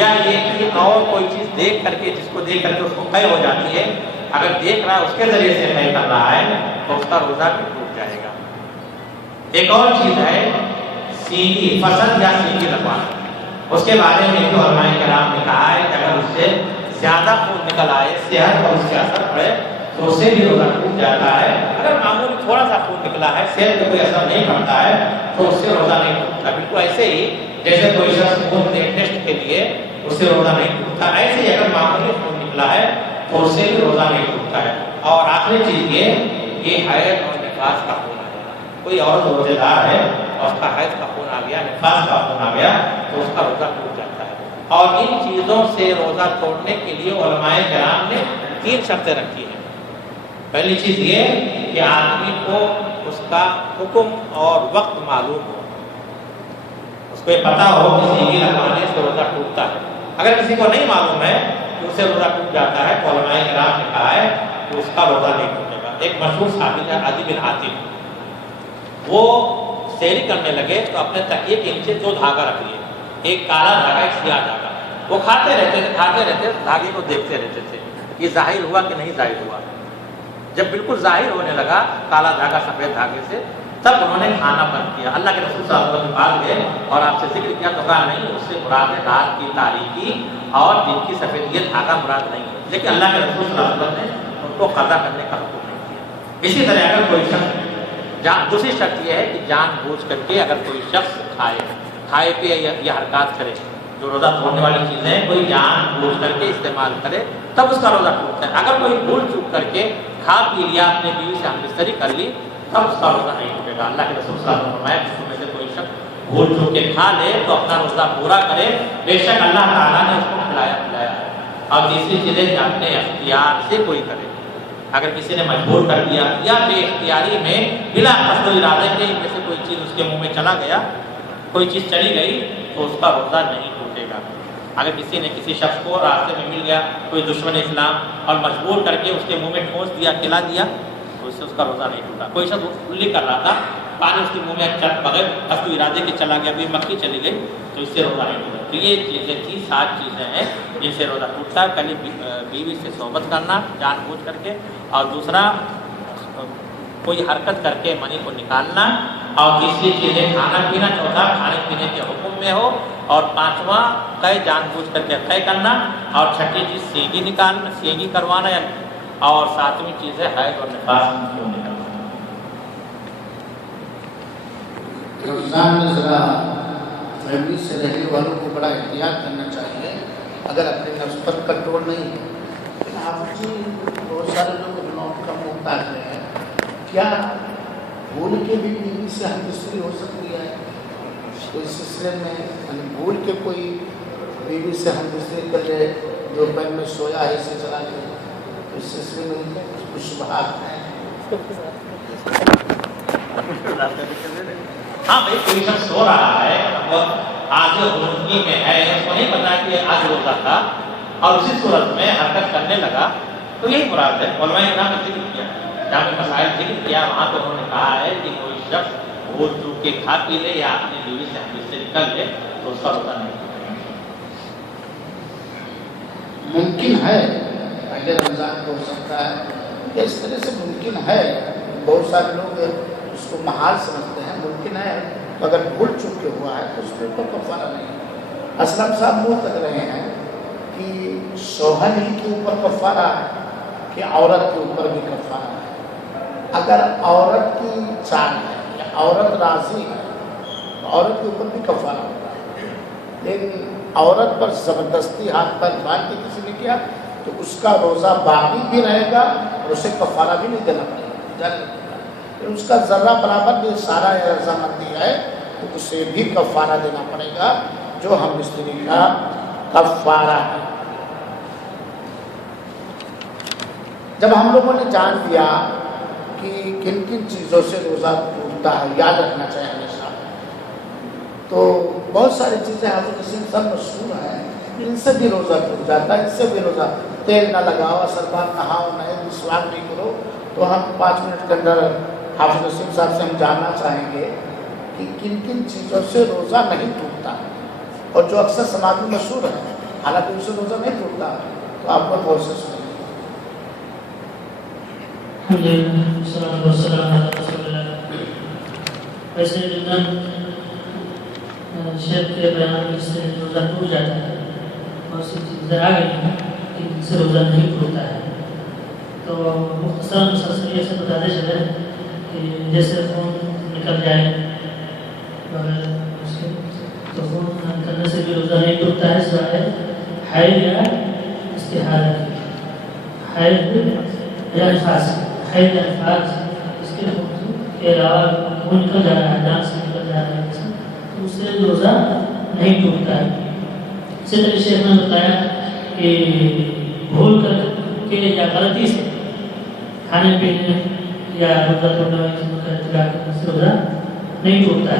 یا یہ کہ اور کوئی چیز دیکھ کر کے، جس کو دیکھ کر کے اس کو طے ہو جاتی ہے، اگر دیکھ رہا ہے اس کے ذریعے سے طے کر رہا ہے تو اس کا روزہ بھی ٹوٹ جائے گا۔ ایک اور چیز ہے سینگی، فصل یا سینگی لگوانا۔ اس کے بارے میں تو علماء کرام نے کہا ہے کہ اگر اس سے زیادہ خون نکل آئے، صحت پر اس کے اثر پڑے تو اس سے بھی روزہ ٹوٹ جاتا ہے۔ اگر معمولی تھوڑا سا خون نکلا ہے، صحت پہ کوئی اثر نہیں پڑتا ہے تو اس سے روزہ نہیں ٹوٹتا۔ بالکل ایسے ہی جیسے کوئی شخص خون دے ٹیسٹ کے لیے، اس سے روزہ نہیں ٹوٹتا، ایسے ہی اگر معمولی خون نکلا ہے تو اس سے بھی روزہ نہیں ٹوٹتا ہے۔ اور آخری چیز یہ حیض اور نفاس کا خون آ جانا۔ کوئی عورت روزے دار ہے اور اس کا حیض کا خون آ گیا، نفاس کا خون آ گیا تو اس کا روزہ ٹوٹ جاتا ہے۔ اور ان چیزوں سے روزہ توڑنے کے لیے علماء کرام نے 3 شرطیں رکھی ہیں۔ پہلی چیز یہ کہ آدمی کو اس کا حکم اور وقت معلوم ہو، اس کو یہ پتا ہو کہ سیگی لگانے سے روزہ ٹوٹتا ہے۔ اگر کسی کو نہیں معلوم ہے کہ اسے روزہ ٹوٹ جاتا ہے، علماء کرام نے کہا ہے کہ اس کا روزہ نہیں ٹوٹے گا۔ ایک مشہور صحابی ہے عدی بن حاتم، وہ سیری کرنے لگے تو اپنے تکیے کے نیچے 2 دھاگا رکھ لیے، ایک کالا دھاگا ایک سیاہ دھاگا۔ وہ کھاتے رہتے تھے، دھاگے کو دیکھتے رہتے تھے یہ ظاہر ہوا کہ نہیں ظاہر ہوا۔ جب بالکل ظاہر ہونے لگا کالا دھاگا سفید دھاگے سے، تب انہوں نے کھانا بند کیا۔ اللہ کے رسول صلی اللہ علیہ وسلم کے پاس گئے اور آپ سے ذکر کیا تو کہا نہیں، اس سے مراد ہے رات کی تاریکی اور دن کی سفید، یہ دھاگا مراد نہیں ہے۔ لیکن اللہ کے رسول صلی اللہ علیہ وسلم نے ان کو قضا کرنے کا حکم نہیں کیا۔ اسی طرح اگر کوئی شخص دوسری شرط یہ ہے کہ جان بوجھ کر کے اگر کوئی شخص کھائے پیے یا حرکات کرے، جو روزہ توڑنے والی چیزیں کوئی جان بوجھ کر کے استعمال کرے، تب اس کا روزہ ٹوٹتا ہے۔ اگر کوئی بھول چوک کر کے کھا پی لیا، اپنے بیوی سے ہمبستری کر لی، تب اس کا روزہ نہیں ٹوٹے گا۔ اللہ کے رسول صلی اللہ علیہ وسلم نے فرمایا کہ میں سے کوئی شخص بھول چوک کے کھا لے تو اپنا روزہ پورا کرے، بے شک اللہ تعالیٰ نے اس کو کھلایا ہے۔ اور تیسری چیز ہے کہ اپنے اختیار سے کوئی کرے، اگر کسی نے مجبور کر دیا یا بے اختیاری میں بلا قصد و ارادے کے ان میں سے کوئی چیز اس کے منہ میں چلا گیا، کوئی چیز چلی گئی، تو اس کا روزہ نہیں ٹوٹے گا۔ اگر کسی نے کسی شخص کو راستے میں مل گیا کوئی دشمن اسلام اور مجبور کر کے اس کے منہ میں ٹھونس دیا، کھلا دیا، تو اس سے اس کا روزہ نہیں ٹوٹا۔ کوئی شخص اللی کر رہا تھا، پانی اس کے منہ میں بغیر قصد و ارادے کے چلا گیا، کوئی مکھی چلی گئی، تو اس سے روزہ نہیں ٹوٹا۔ تو یہ چیزیں تھی 7 چیزیں ہیں جن سے روزہ ٹوٹتا ہے۔ پہلے بیوی سے صحبت کرنا جان بوجھ کر کے، اور دوسرا کوئی حرکت کر کے منی کو نکالنا، اور تیسری چیز ہے کھانا پینا، چوتھا کھانے پینے کے حکم میں ہو، اور پانچواں قے جان بوجھ کر کے قے کرنا، اور چھٹی چیز سیگی نکالنا، سیگی کروانا، اور ساتویں چیز ہے حیض اور نفاس کو نکالنا۔ رمضان میں ذرا فیملی سے رہنے والوں کو بڑا احتیاط کرنا چاہیے، اگر اپنے نفس پر کنٹرول نہیں ہے۔ آپ جی بہت سارے لوگ گناہوں کا محتاج ہیں، کیا بھول کے بھی بیوی سے ہمبستری ہو سکتی ہے؟ تو اس سلسلے میں بھول کے کوئی بیوی سے ہمبستری کر لے، جو بیڈ میں سویا ہے اسے چلا لے، اس سلسلے میں کچھ شبہات ہیں؟ ہاں بھائی، کوئی شخص سو رہا ہے اور آج روزگی میں ہے، اس کو نہیں پتا کہ آج روزہ تھا، اور اسی صورت میں حرکت کرنے لگا، تو یہی مراد ہے۔ علماء کرام نے ذکر کیا، جہاں پہ مسائل ذکر کیا وہاں تو انہوں نے کہا ہے کہ کوئی شخص بھول چوک کے کھا پی لے یا اپنی بیوی سے ہمبستری کر لے تو اس کا روزہ نہیں ٹوٹے گا۔ ممکن ہے پہلے رمضان کو ہو سکتا ہے، یا اس طرح سے ممکن ہے، بہت سارے لوگ اس کو محال سمجھتے ہیں، ممکن ہے، تو اگر بھول چوک کے ہوا ہے تو اس پہ کوئی کفارہ نہیں۔ اسلم صاحب وہ کہہ رہے ہیں کہ شوہر ہی کے اوپر کفارہ ہے کہ عورت کے اوپر بھی کفارہ ہے؟ اگر عورت کی چال ہے یا عورت راضی ہے تو عورت کے اوپر بھی کفارہ ہوتا ہے، لیکن عورت پر زبردستی ہاتھ پر باندھ کے کسی نے کیا تو اس کا روزہ باقی بھی رہے گا اور اسے کفارہ بھی نہیں دینا پڑے گا، اس کا ذرہ برابر بھی سارا رضامندی ہے تو اسے بھی کفارہ دینا پڑے گا، جو ہم مستری کا کفارہ ہے۔ جب ہم لوگوں نے جان لیا کہ کن کن چیزوں سے روزہ ٹوٹتا ہے، یاد رکھنا چاہیے ہمیشہ، تو بہت ساری چیزیں حضرت سب مشہور ہیں، ان سے بھی روزہ ٹوٹ جاتا ہے، ان سے بھی روزہ، تیل نہ لگاؤ، اثر بات نہاؤ نہیں، مسواک نہیں کرو۔ تو ہم 5 منٹ کے اندر حافظ نسیم صاحب سے ہم جاننا چاہیں گے کہ کن کن چیزوں سے روزہ نہیں ٹوٹتا ہے، اور جو اکثر سماج میں مشہور ہے حالانکہ ان سے روزہ نہیں ٹوٹتا، تو آپ کو بہت سے سنیں گے۔ ایسے شیخ کے بیان سے روزہ ٹوٹ جاتا ہے، بہت سی چیزیں آ گئی ہیں کہ جن سے روزہ نہیں ٹوٹتا ہے، تو مختصر مسلسل سے بتاتے چلے کہ جیسے خون نکل جائے بغیر اس کے، تو خون نکلنے سے بھی روزہ نہیں ٹوٹتا ہے، سوائے حیض یا استحاضہ کی، حیض یا نفاس، حیض یا نفاس، اس کے علاوہ خون نکل جا رہا ہے، جان سے نکل جا رہا ہے، تو اس سے روزہ نہیں ٹوٹتا ہے۔ اسی طرح شیخ نے بتایا کہ بھول کر کے یا غلطی سے کھانے پینے یا روزہ توڑنے والے چیزوں کا ارتکاب کرنے سے روزہ نہیں ٹوٹتا ہے۔